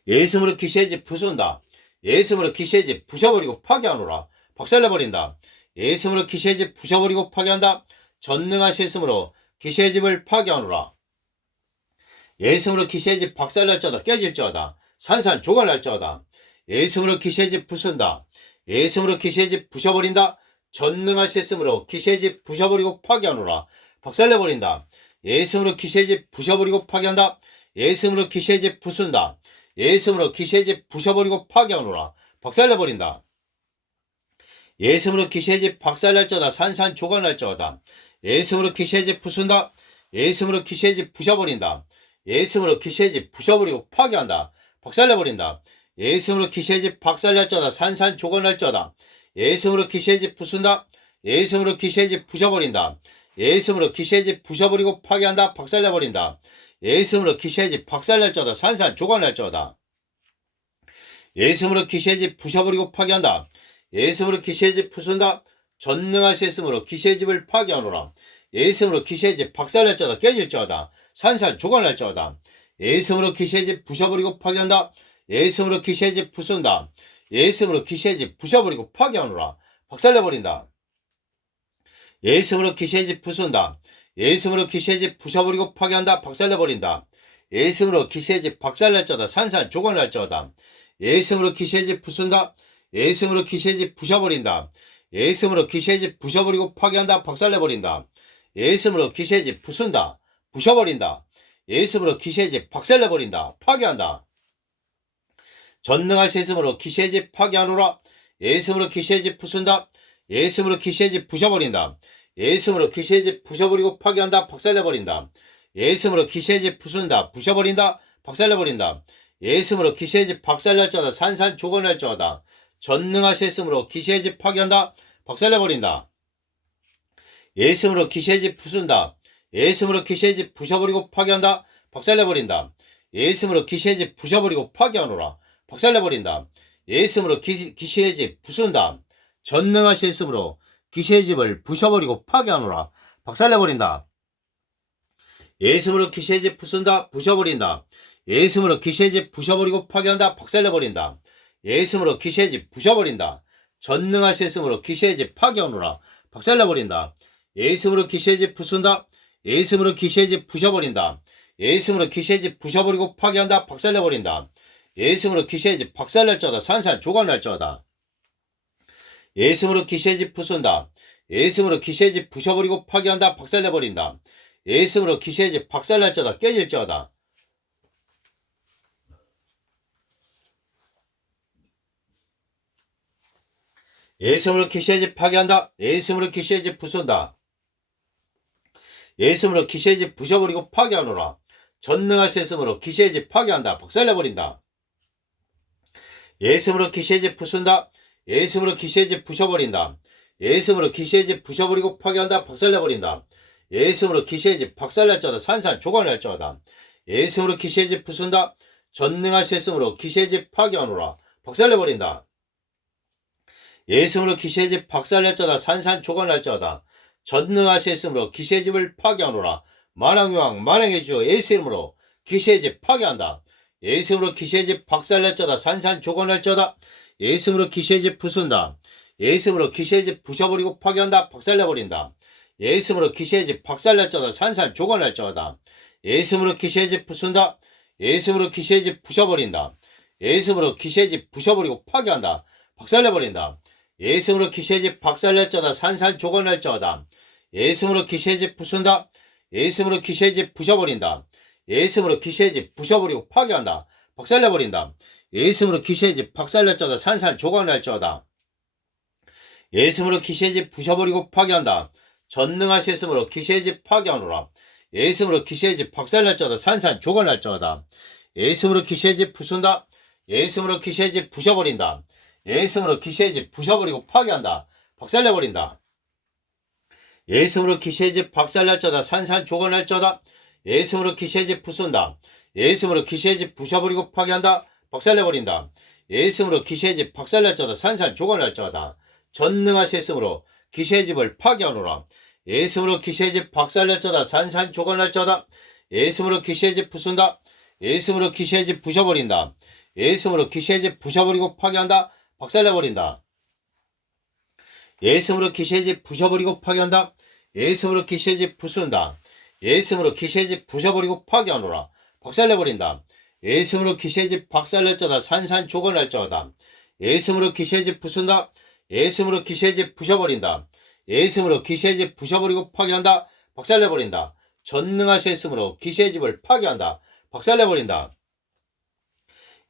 예수님으로 귀신의 집 부순다. 예수님으로 귀신의 집 부셔버리고 파괴하노라. 박살내버린다. 예수님으로 귀신의 집 부셔버리고 파괴한다. 전능하신 예수님으로 귀신의 집을 파괴하노라. 예수님으로 귀신의 집 박살날지어다. 깨질지어다. 산산조각날지어다. 예수님으로 귀신의 집 부순다. 예수님으로 귀신의 집 부셔버린다. 전능하신 예수님으로 귀신의 집 부셔버리고 파괴하노라. 박살내버린다. 예수님으로 귀신의 집 부셔버리고 파괴한다. 예수님으로 귀신의 집 부순다. 예수님으로 귀신의 집 부셔버리고 파괴하노라. 박살내버린다. 예수님으로 귀신의 집 박살날지어다. 산산조각날지어다. 예수님으로 귀신의 집 부순다. 예수님으로 귀신의 집 부셔버린다. 예수님으로 귀신의 집 부셔버리고 파괴한다. 박살내버린다. 예수님으로 귀신의 집 박살날지어다. 산산조각날지어다. 예수님으로 귀신의 집 부순다. 예수님으로 귀신의 집 부셔버린다. 예수님으로 귀신의 집 부셔버리고 파괴한다. 박살내버린다. 예수님으로 귀신의 집 박살날지어다. 산산조각날지어다. 예수님으로 귀신의 집 부셔버리고 파괴한다. 예수님으로 귀신의 집 부순다. 전능하신 예수님으로 귀신의 집을 파괴하노라. 예수님으로 귀신의 집 박살날지어다. 깨질지어다. 산산조각날지어다. 예수님으로 귀신의 집 부셔버리고 파괴한다. 예수님으로 귀신의 집 부순다. 예수님으로 귀신의 집 부셔버리고 파괴하노라. 박살내버린다. 예수님으로 귀신의 집 부순다. 예수님으로 귀신의 집 부셔버리고 파괴한다. 박살내버린다. 예수님으로 귀신의 집 박살날지어다. 산산조각날지어다. 예수님으로 귀신의 집 부순다. 예수님으로 귀신의 집 부셔버린다. 예수님으로 귀신의 집 부셔버리고 파괴한다. 박살내버린다. 예수님으로 귀신의 집 부순다. 부셔버린다. 예수님으로 귀신의 집 박살내버린다. 파괴한다. 전능하신 예수님으로 귀신의 집 파괴하노라. 예수님으로 귀신의 집 부순다. 예수님으로 귀신의 집 부셔버린다. 예수님으로 귀신의 집 부셔버리고 파괴한다. 박살내버린다. 예수님으로 귀신의 집 부순다. 부셔버린다. 박살내버린다. 예수님으로 귀신의 집 박살날지어다. 산산조각날지어다. 전능하신 예수님으로 귀신의 집 파괴한다. 박살내버린다. 예수님으로 귀신의 집 부순다. 예수님으로 귀신의 집 부셔버리고 파괴한다. 박살내버린다. 예수님으로 귀신의 집 부셔버리고 파괴하노라. 박살내버린다. 예수님으로 귀신의 집 부순다. 전능하신 예수님으로 귀신의 집을 부셔버리고 파괴하노라. 박살내버린다. 예수님으로 귀신의 집 부순다. 부셔버린다. 예수님으로 귀신의 집 부셔버리고 파괴한다. 박살내버린다. 예수님으로 귀신의 집 부셔버린다. 전능하신 예수님으로 귀신의 집 파괴하노라. 박살내버린다. 예수님으로 귀신의 집 부순다. 예수님으로 귀신의 집 부셔버린다. 예수님으로 귀신의 집 부셔버리고 파괴한다. 박살내버린다. 예수님으로 귀신의 집 박살날지어다. 산산조각날지어다. 예수님으로 귀신의 집 부순다. 예수님으로 귀신의 집 부셔버리고 파괴한다. 박살내버린다. 예수님으로 귀신의 집 박살날지어다. 깨질지어다. 예수님으로 귀신의 집 파괴한다. 예수님으로 귀신의 집 부순다. 예수님으로 귀신의 집 부셔버리고 파괴하노라. 전능하신 예수님으로 귀신의 집 파괴한다. 박살내버린다. 예수님으로 귀신의 집 부순다. 예수님으로 귀신의 집 부셔버린다. 예수님으로 귀신의 집 부셔버리고 파괴한다. 박살내버린다. 예수님으로 귀신의 집 박살날지어다. 산산조각날지어다. 예수님으로 귀신의 집 부순다. 전능하신 예수님으로 귀신의 집 파괴하노라. 박살내버린다. 예수님으로 귀신의 집 박살날지어다. 산산조각날지어다. 전능하신 예수님으로 귀신의 집을 파괴하노라. 만왕왕 만왕의 주 예수 이름으로 귀신의 집 파괴한다. 예수 이름으로 귀신의 집 박살날지어다. 산산조각날지어다. 예수님으로 귀신의 집 부순다. 예수님으로 귀신의 집 부셔버리고 파괴한다. 박살내버린다. 예수님으로 귀신의 집 박살날자다. 산산조각날자다. 예수님으로 귀신의 집 부순다. 예수님으로 귀신의 집 부셔버린다. 예수님으로 귀신의 집 부셔버리고 파괴한다. 박살내버린다. 예수님으로 귀신의 집 박살날자다. 산산조각날자다. 예수님으로 귀신의 집 부순다. 예수님으로 귀신의 집 부셔버린다. 예수님으로 귀신의 집 부셔버리고 파괴한다. 박살내버린다. 예수님으로 귀신의 집 박살날자다. 산산조각날자다. 예수님으로 귀신의 집 부셔버리고 파괴한다. 전능하신 예수님으로 귀신의 집 파괴하노라. 예수님으로 귀신의 집 박살날자다. 산산조각날자다. 예수님으로 귀신의 집 부순다. 예수님으로 귀신의 집 부셔버린다. 예수님으로 귀신의 집 부셔버리고 파괴한다. 박살내버린다. 예수님으로 귀신의 집 박살날자다. 산산조각날자다. 예수님으로 귀신의 집 부순다. 예수님으로 귀신의 집 부셔버리고 파괴한다. 박살내버린다. 예수님으로 귀신의 집 박살날자다. 산산조각날자다. 전능하신 예수님으로 귀신의 집을 파괴하노라. 예수님으로 귀신의 집 박살날자다. 산산조각날자다. 예수님으로 귀신의 집 부순다. 예수님으로 귀신의 집 부셔버린다. 예수님으로 귀신의 집 부셔버리고 파괴한다. 박살내버린다. 예수님으로 귀신의 집 부셔버리고 파괴한다. 예수님으로 귀신의 집 부순다. 예수님으로 귀신의 집 부셔버리고 파괴하노라. 박살내버린다. 예수님으로 귀신의 집 박살날자다. 산산조각날자다. 예수님으로 귀신의 집 부순다. 예수님으로 귀신의 집 부셔버린다. 예수님으로 귀신의 집 부셔버리고 파괴한다. 박살내버린다. 전능하신 예수님으로 귀신의 집을 파괴한다. 박살내버린다.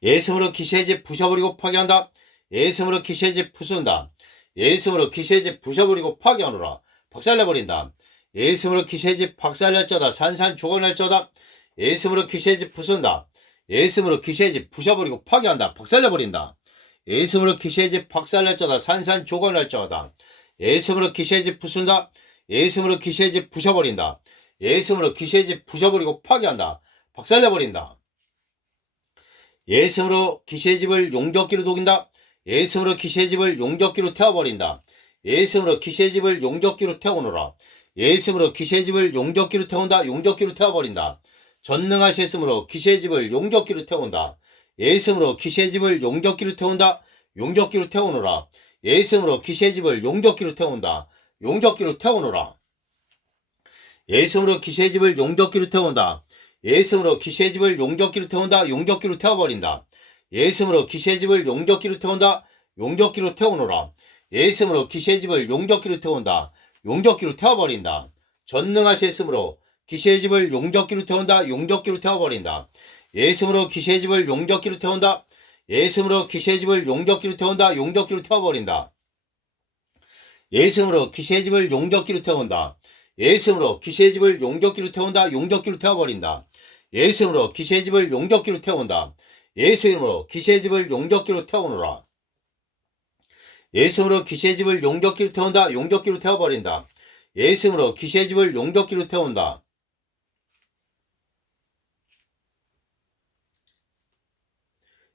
예수님으로 귀신의 집 부셔버리고 파괴한다. 예수님으로 귀신의 집 부순다. 예수님으로 귀신의 집 부셔버리고 파괴하노라. 박살내버린다. 예수님으로 귀신의 집 박살날자다. 산산조각날자다. 예수님으로 귀신의 집 부순다. 예수님으로 귀신의 집 부셔버리고 파괴한다. 박살내버린다. 예수님으로 귀신의 집 박살날자다. 산산조각날자다. 예수님으로 귀신의 집 부순다. 예수님으로 귀신의 집 부셔버린다. 예수님으로 귀신의 집 부셔버리고 파괴한다. 박살내버린다. 예수님으로 귀신의 집을 용접기로 녹인다. 예수님으로 귀신의 집을 용접기로 태워버린다. 예수님으로 귀신의 집을 용접기로 태우노라. 예수님으로 귀신의 집을 용접기로 태운다. 용접기로 태워버린다. 전능하신 예수님으로 귀신의 집을 용접기로 태운다. 예수님으로 귀신의 집을 용접기로 태운다. 용접기로 태우노라. 예수님으로 귀신의 집을 용접기로 태운다. 용접기로 태우노라. 예수님으로 귀신의 집을 용접기로 태운다. 예수님으로 귀신의 집을 용접기로 태운다. 용접기로 태워버린다. 예수님으로 귀신의 집을 용접기로 태운다. 용접기로 태우노라. 예수님으로 귀신의 집을 용접기로 태운다. 용접기로 태워버린다. 전능하신 예수님으로 귀신의 집을 용접기로 태운다. 용접기로 태워버린다. 예수님으로 귀신의 집을 용접기로 태운다. 예수님으로 귀신의 집을 용접기로 태운다. 용접기로 태워버린다. 예수님으로 귀신의 집을 용접기로 태운다. 예수님으로 귀신의 집을 용접기로 태운다. 용접기로 태워버린다. 예수님으로 귀신의 집을 용접기로 태운다. 예수님으로 귀신의 집을 용접기로 태우노라. 예수님으로 귀신의 집을 용접기로 태운다. 용접기로 태워버린다. 예수님으로 귀신의 집을 용접기로 태운다.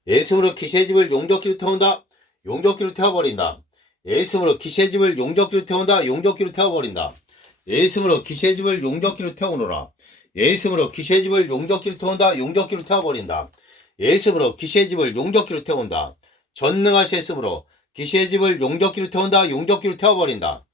예수님으로 귀신의 집을 용접기로 태운다. 용접기로 태워버린다. 예수님으로 귀신의 집을 용접기로 태운다. 용접기로 태워버린다. 예수님으로 귀신의 집을 용접기로 태우노라. 예수님으로 귀신의 집을 용접기로 태운다. 용접기로 태워버린다. 예수님으로 귀신의 집을 용접기로 태운다. 전능하신 예수님으로 귀신의 집을 용접기로 태운다. 용접기로 태워버린다.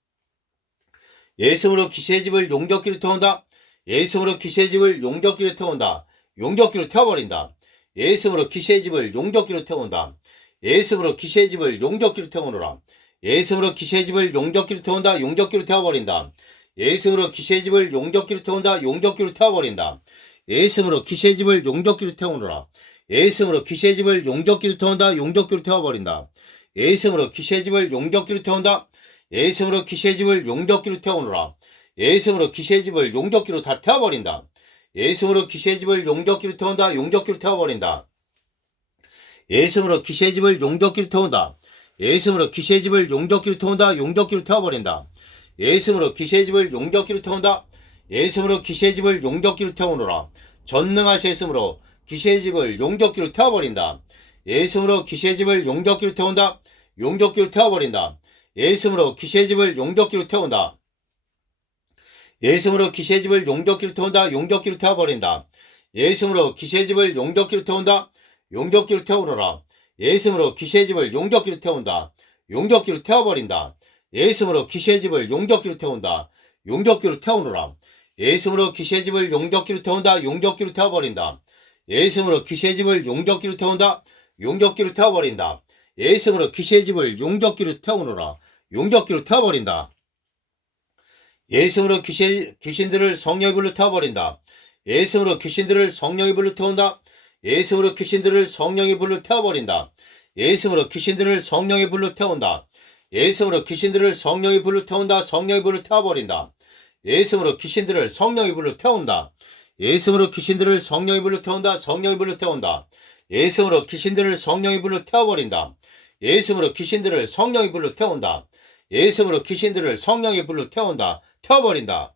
예수님으로 귀신의 집을 용접기로 태운다. 예수님으로 귀신의 집을 용접기로 태운다. 용접기로 태워버린다. 예수님으로 귀신의 집을 용접기로 태운다. 예수님으로 귀신의 집을 용접기로 태우노라. 예수님으로 귀신의 집을 용접기로 태운다. 용접기로 태워버린다. 예수님으로 귀신의 집을 용접기로 태운다. 용접기로 태워버린다. 예수님으로 귀신의 집을 용접기로 태우노라. 예수님으로 귀신의 집을 용접기로 태운다. 용접기로 태워버린다. 예수님으로 귀신의 집을 용접기로 태운다. 예수님으로 귀신의 집을 용접기로 태우노라. 예수님으로 귀신의 집을 용접기로 다 태워버린다. 예수님으로 귀신의 집을 용접기로 태운다. 용접기로 태워버린다. 예수님으로 귀신의 집을 용접기로 태운다. 예수님으로 귀신의 집을 용접기로 태운다. 용접기로 태워버린다. 예수님으로 귀신의 집을 용접기로 태운다. 예수님으로 귀신의 집을 용접기로 태우노라. 전능하신 예수님으로 귀신의 집을 용접기로 태워버린다. 예수님으로 귀신의 집을 용접기로 태운다. 용접기로 태워버린다. 예수님으로 귀신의 집을 용접기로 태운다. 예수님으로 귀신의 집을 용접기로 태운다. 용접기로 태워버린다. 예수님으로 귀신의 집을 용접기로 태운다. 용접기로 태우노라. 예수님으로 귀신의 집을 용접기로 태운다. 용접기로 태워버린다. 예수님으로 귀신의 집을 용접기로 태운다. 용접기로 태우노라. 예수님으로 귀신의 집을 용접기로 태운다. 용접기로 태워버린다. 예수님으로 귀신의 집을 용접기로 태운다. 용접기로 태워버린다. 예수님으로 귀신의 집을 용접기로 태우노라. 용접기로 태워버린다. 예수님으로 귀신들을 성령의 불로 태워버린다. 예수님으로 귀신들을 성령의 불로 태운다. 예수님으로 귀신들을 성령의 불로 태워버린다. 예수님으로 귀신들을 성령의 불로 태운다. 예수님으로 귀신들을 성령의 불로 태운다. 성령의 불로 태워버린다. 예수님으로 귀신들을 성령의 불로 태운다. 예수님으로 귀신들을 성령의 불로 태운다. 성령의 불로 태운다. 예수님으로 귀신들을 성령의 불로 태워버린다. 예수님으로 귀신들을 성령의 불로 태운다. 예수님으로 귀신들을 성령의 불로 태운다. 태워버린다.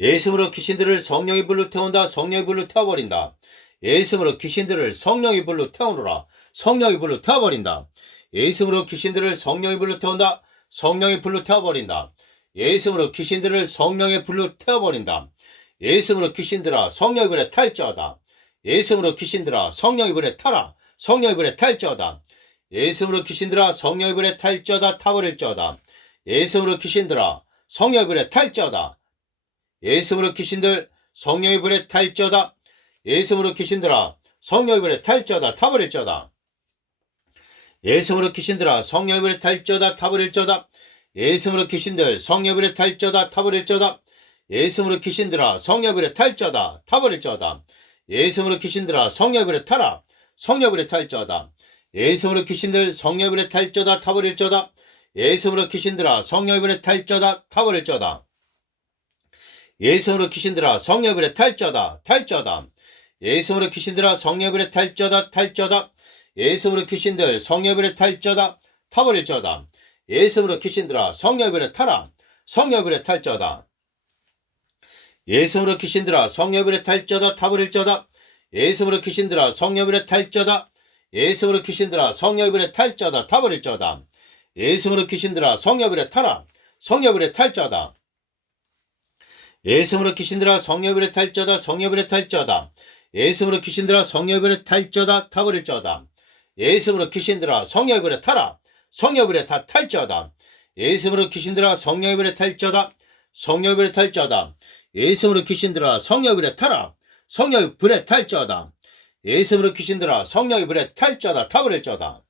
예수님으로 귀신들을 성령의 불로 태운다. 성령의 불로 태워버린다. 예수님으로 귀신들을 성령의 불로 태우노라. 성령의 불로 태워버린다. 예수님으로 귀신들을 성령의 불로 태운다. 성령의 불로 태워버린다. 예수님으로 귀신들을 성령의 불로 태워버린다. 예수님으로 귀신들아 성령의 불에 탈지어다. 예수님으로 귀신들아 성령의 불에 타라. 성령의 불에 탈지어다. 예수님으로 귀신들아 성령의 불에 탈지어다. 타버릴지어다. 예수님으로 귀신들아 성령의 불에 탈지어다. 예수님으로 귀신들 성령의 불에 탈지어다. 예수님으로 귀신들아 성령의 불에 탈지어다. 타버릴지어다. 예수님으로 귀신들아 성령의 불에 탈지어다. 타버릴지어다. 예수님으로 귀신들 성령의 불에 탈지어다. 타버릴지어다. 예수님으로 귀신들아 성령의 불에 탈지어다. 타버릴지어다. 예수님으로 귀신들아 성령의 불에 타라. 성령의 불에 탈지어다. 예수님으로 귀신들 성령의 불에 탈지어다. 타버릴지어다. 예수님으로 귀신들아 성령의 불에 탈지어다. 타버릴지어다. 예수님으로 귀신들아 성령의 불에 탈지어다. 탈지어다. 예수님으로 귀신들아 성령의 불에 탈지어다. 탈지어다. 예수님으로 귀신들 성령의 불에 탈지어다. 타버릴지어다. 예수님으로 귀신들아 성령의 불에 타라. 성령의 불에 탈지어다. 예수님으로 귀신들아 성령의 불에 탈지어다. 타버릴지어다. 예수님으로 귀신들아 성령의 불에 탈지어다. 예수님으로 귀신들아 성령의 불에 탈지어다. 타버릴지어다. 예수님으로 귀신들아 성령의 불에 타라. 성령의 불에 탈지어다. 예수님으로 귀신들아 성령의 불에 탈지어다. 성령의 불에 탈지어다. 예수님으로 귀신들아 성령의 불에 탈지어다. 타버릴지어다. 예수님으로 귀신들아 성령의 불에 타라. 성령의 불에 다 탈지어다. 예수님으로 귀신들아 성령의 불에 탈지어다. 성령의 불에 탈지어다. 예수님으로 귀신들아 성령의 불에 타라. 성령의 불에 탈지어다. 예수님으로 귀신들아 성령의 불에 탈지어다. 타버릴지어다.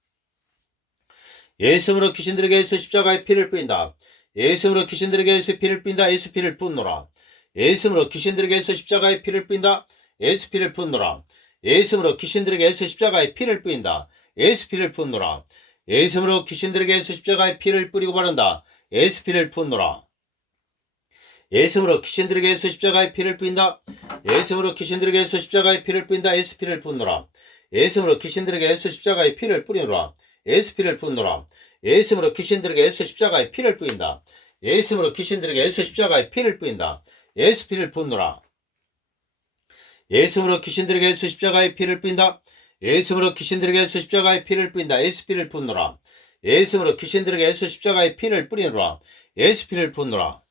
예수님으로 귀신들에게 예수 십자가의 피를 뿌린다. 예수님으로 귀신들에게 예수 피를 뿌린다. 예수 피를 붓노라. 예수님으로 귀신들에게 예수 십자가의 피를 뿌린다. 예수 피를 붓노라. 예수님으로 귀신들에게 예수 십자가의 피를 뿌린다. 예수 피를 붓노라. 예수님으로 귀신들에게 예수 십자가의 피를 뿌리고 바른다. 예수 피를 붓노라. 예수님으로 귀신들에게 예수 십자가의 피를 뿌린다. 예수님으로 귀신들에게 예수 십자가의 피를 뿌린다. 예수 피를 붓노라. 예수님으로 귀신들에게 예수 십자가의 피를 뿌리노라. 예수 피를 붓노라. 예수님으로 귀신들에게 예수 십자가의 피를 뿌린다. 예수님으로 귀신들에게 예수 십자가의 피를 뿌린다. 예수 피를 붓노라. 예수님으로 귀신들에게 예수 십자가의 피를 뿌린다. 예수님으로 귀신들에게 예수 십자가의 피를 뿌린다. 예수 피를 붓노라. 예수님으로 귀신들에게 예수 십자가의 피를 뿌리노라. 예수 피를 붓노라.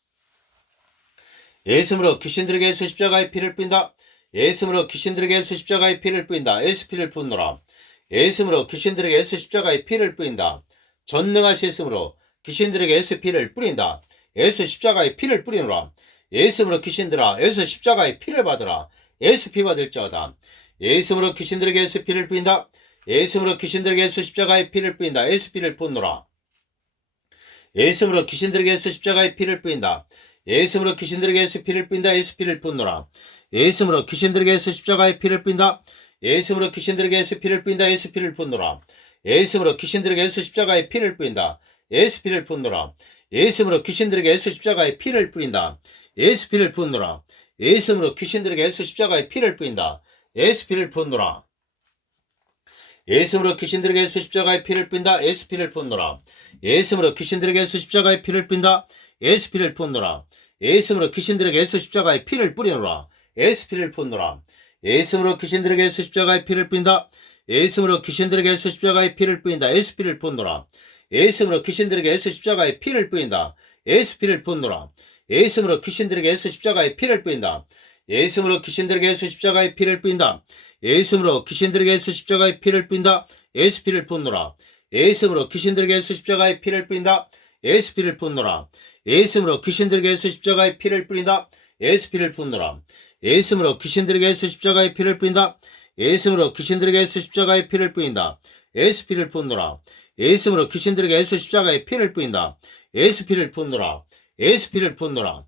예수님으로 귀신들에게 예수 십자가의 피를 뿌린다. 예수님으로 귀신들에게 예수 십자가의 피를 뿌린다. 예수 피를 붓노라. 예수님으로 귀신들에게 예수 십자가의 피를 뿌린다. 전능하신 예수님으로 귀신들에게 예수 피를 뿌린다. 예수 십자가의 피를 뿌리노라. 예수님으로 귀신들아 예수 십자가의 피를 받으라. 예수 피 받을지어다. 예수님으로 귀신들에게 예수 피를 뿌린다. 예수님으로 귀신들에게 예수 십자가의 피를 뿌린다. 예수 피를 붓노라. 예수님으로 귀신들에게 예수 십자가의 피를 뿌린다. 예수님으로 귀신들에게 예수 피를 뿌린다. 예수 피를 붓노라. 예수님으로 귀신들에게 예수 십자가의 피를 뿌린다. 예수님으로 귀신들에게 예수 피를 뿌린다. 예수 피를 붓노라. 예수님으로 귀신들에게 예수 십자가의 피를 뿌린다. 예수 피를 붓노라. 예수님으로 귀신들에게 예수 십자가의 피를 뿌린다. 예수 피를 붓노라. 예수님으로 귀신들에게 예수 십자가의 피를 뿌린다. 예수 피를 붓노라. 예수님으로 귀신들에게 예수 십자가의 피를 뿌린다. 예수 피를 붓노라. 예수님으로 귀신들에게 예수 십자가의 피를 뿌린다. 예수 피를 붓노라. 예수님으로 귀신들에게 예수 십자가의 피를 뿌리노라. 예수 피를 붓노라. 예수님으로 귀신들에게 예수 십자가의 피를 뿌린다. 예수님으로 귀신들에게 예수 십자가의 피를 뿌린다. 예수 피를 붓노라. 예수님으로 귀신들에게 예수 십자가의 피를 뿌린다. 예수 피를 붓노라. 예수님으로 귀신들에게 예수 십자가의 피를 뿌린다. 예수 이름으로 귀신들에게 예수 십자가의 피를 뿌린다. 예수 이름으로 귀신들에게 예수 십자가의 피를 뿌린다. 예수 피를 붓노라. 예수 이름으로 귀신들에게 예수 십자가의 피를 뿌린다. 예수 피를 붓노라. 예수 이름으로 귀신들에게 예수 십자가의 피를 뿌린다. 예수 피를 붓노라. 예수 이름으로 귀신들에게 예수 십자가의 피를 뿌린다. 예수 이름으로 귀신들에게 예수 십자가의 피를 뿌린다. 예수 피를 붓노라. 예수 이름으로 귀신들에게 예수 십자가의 피를 뿌린다. 예수 피를 붓노라. 예수 피를 붓노라.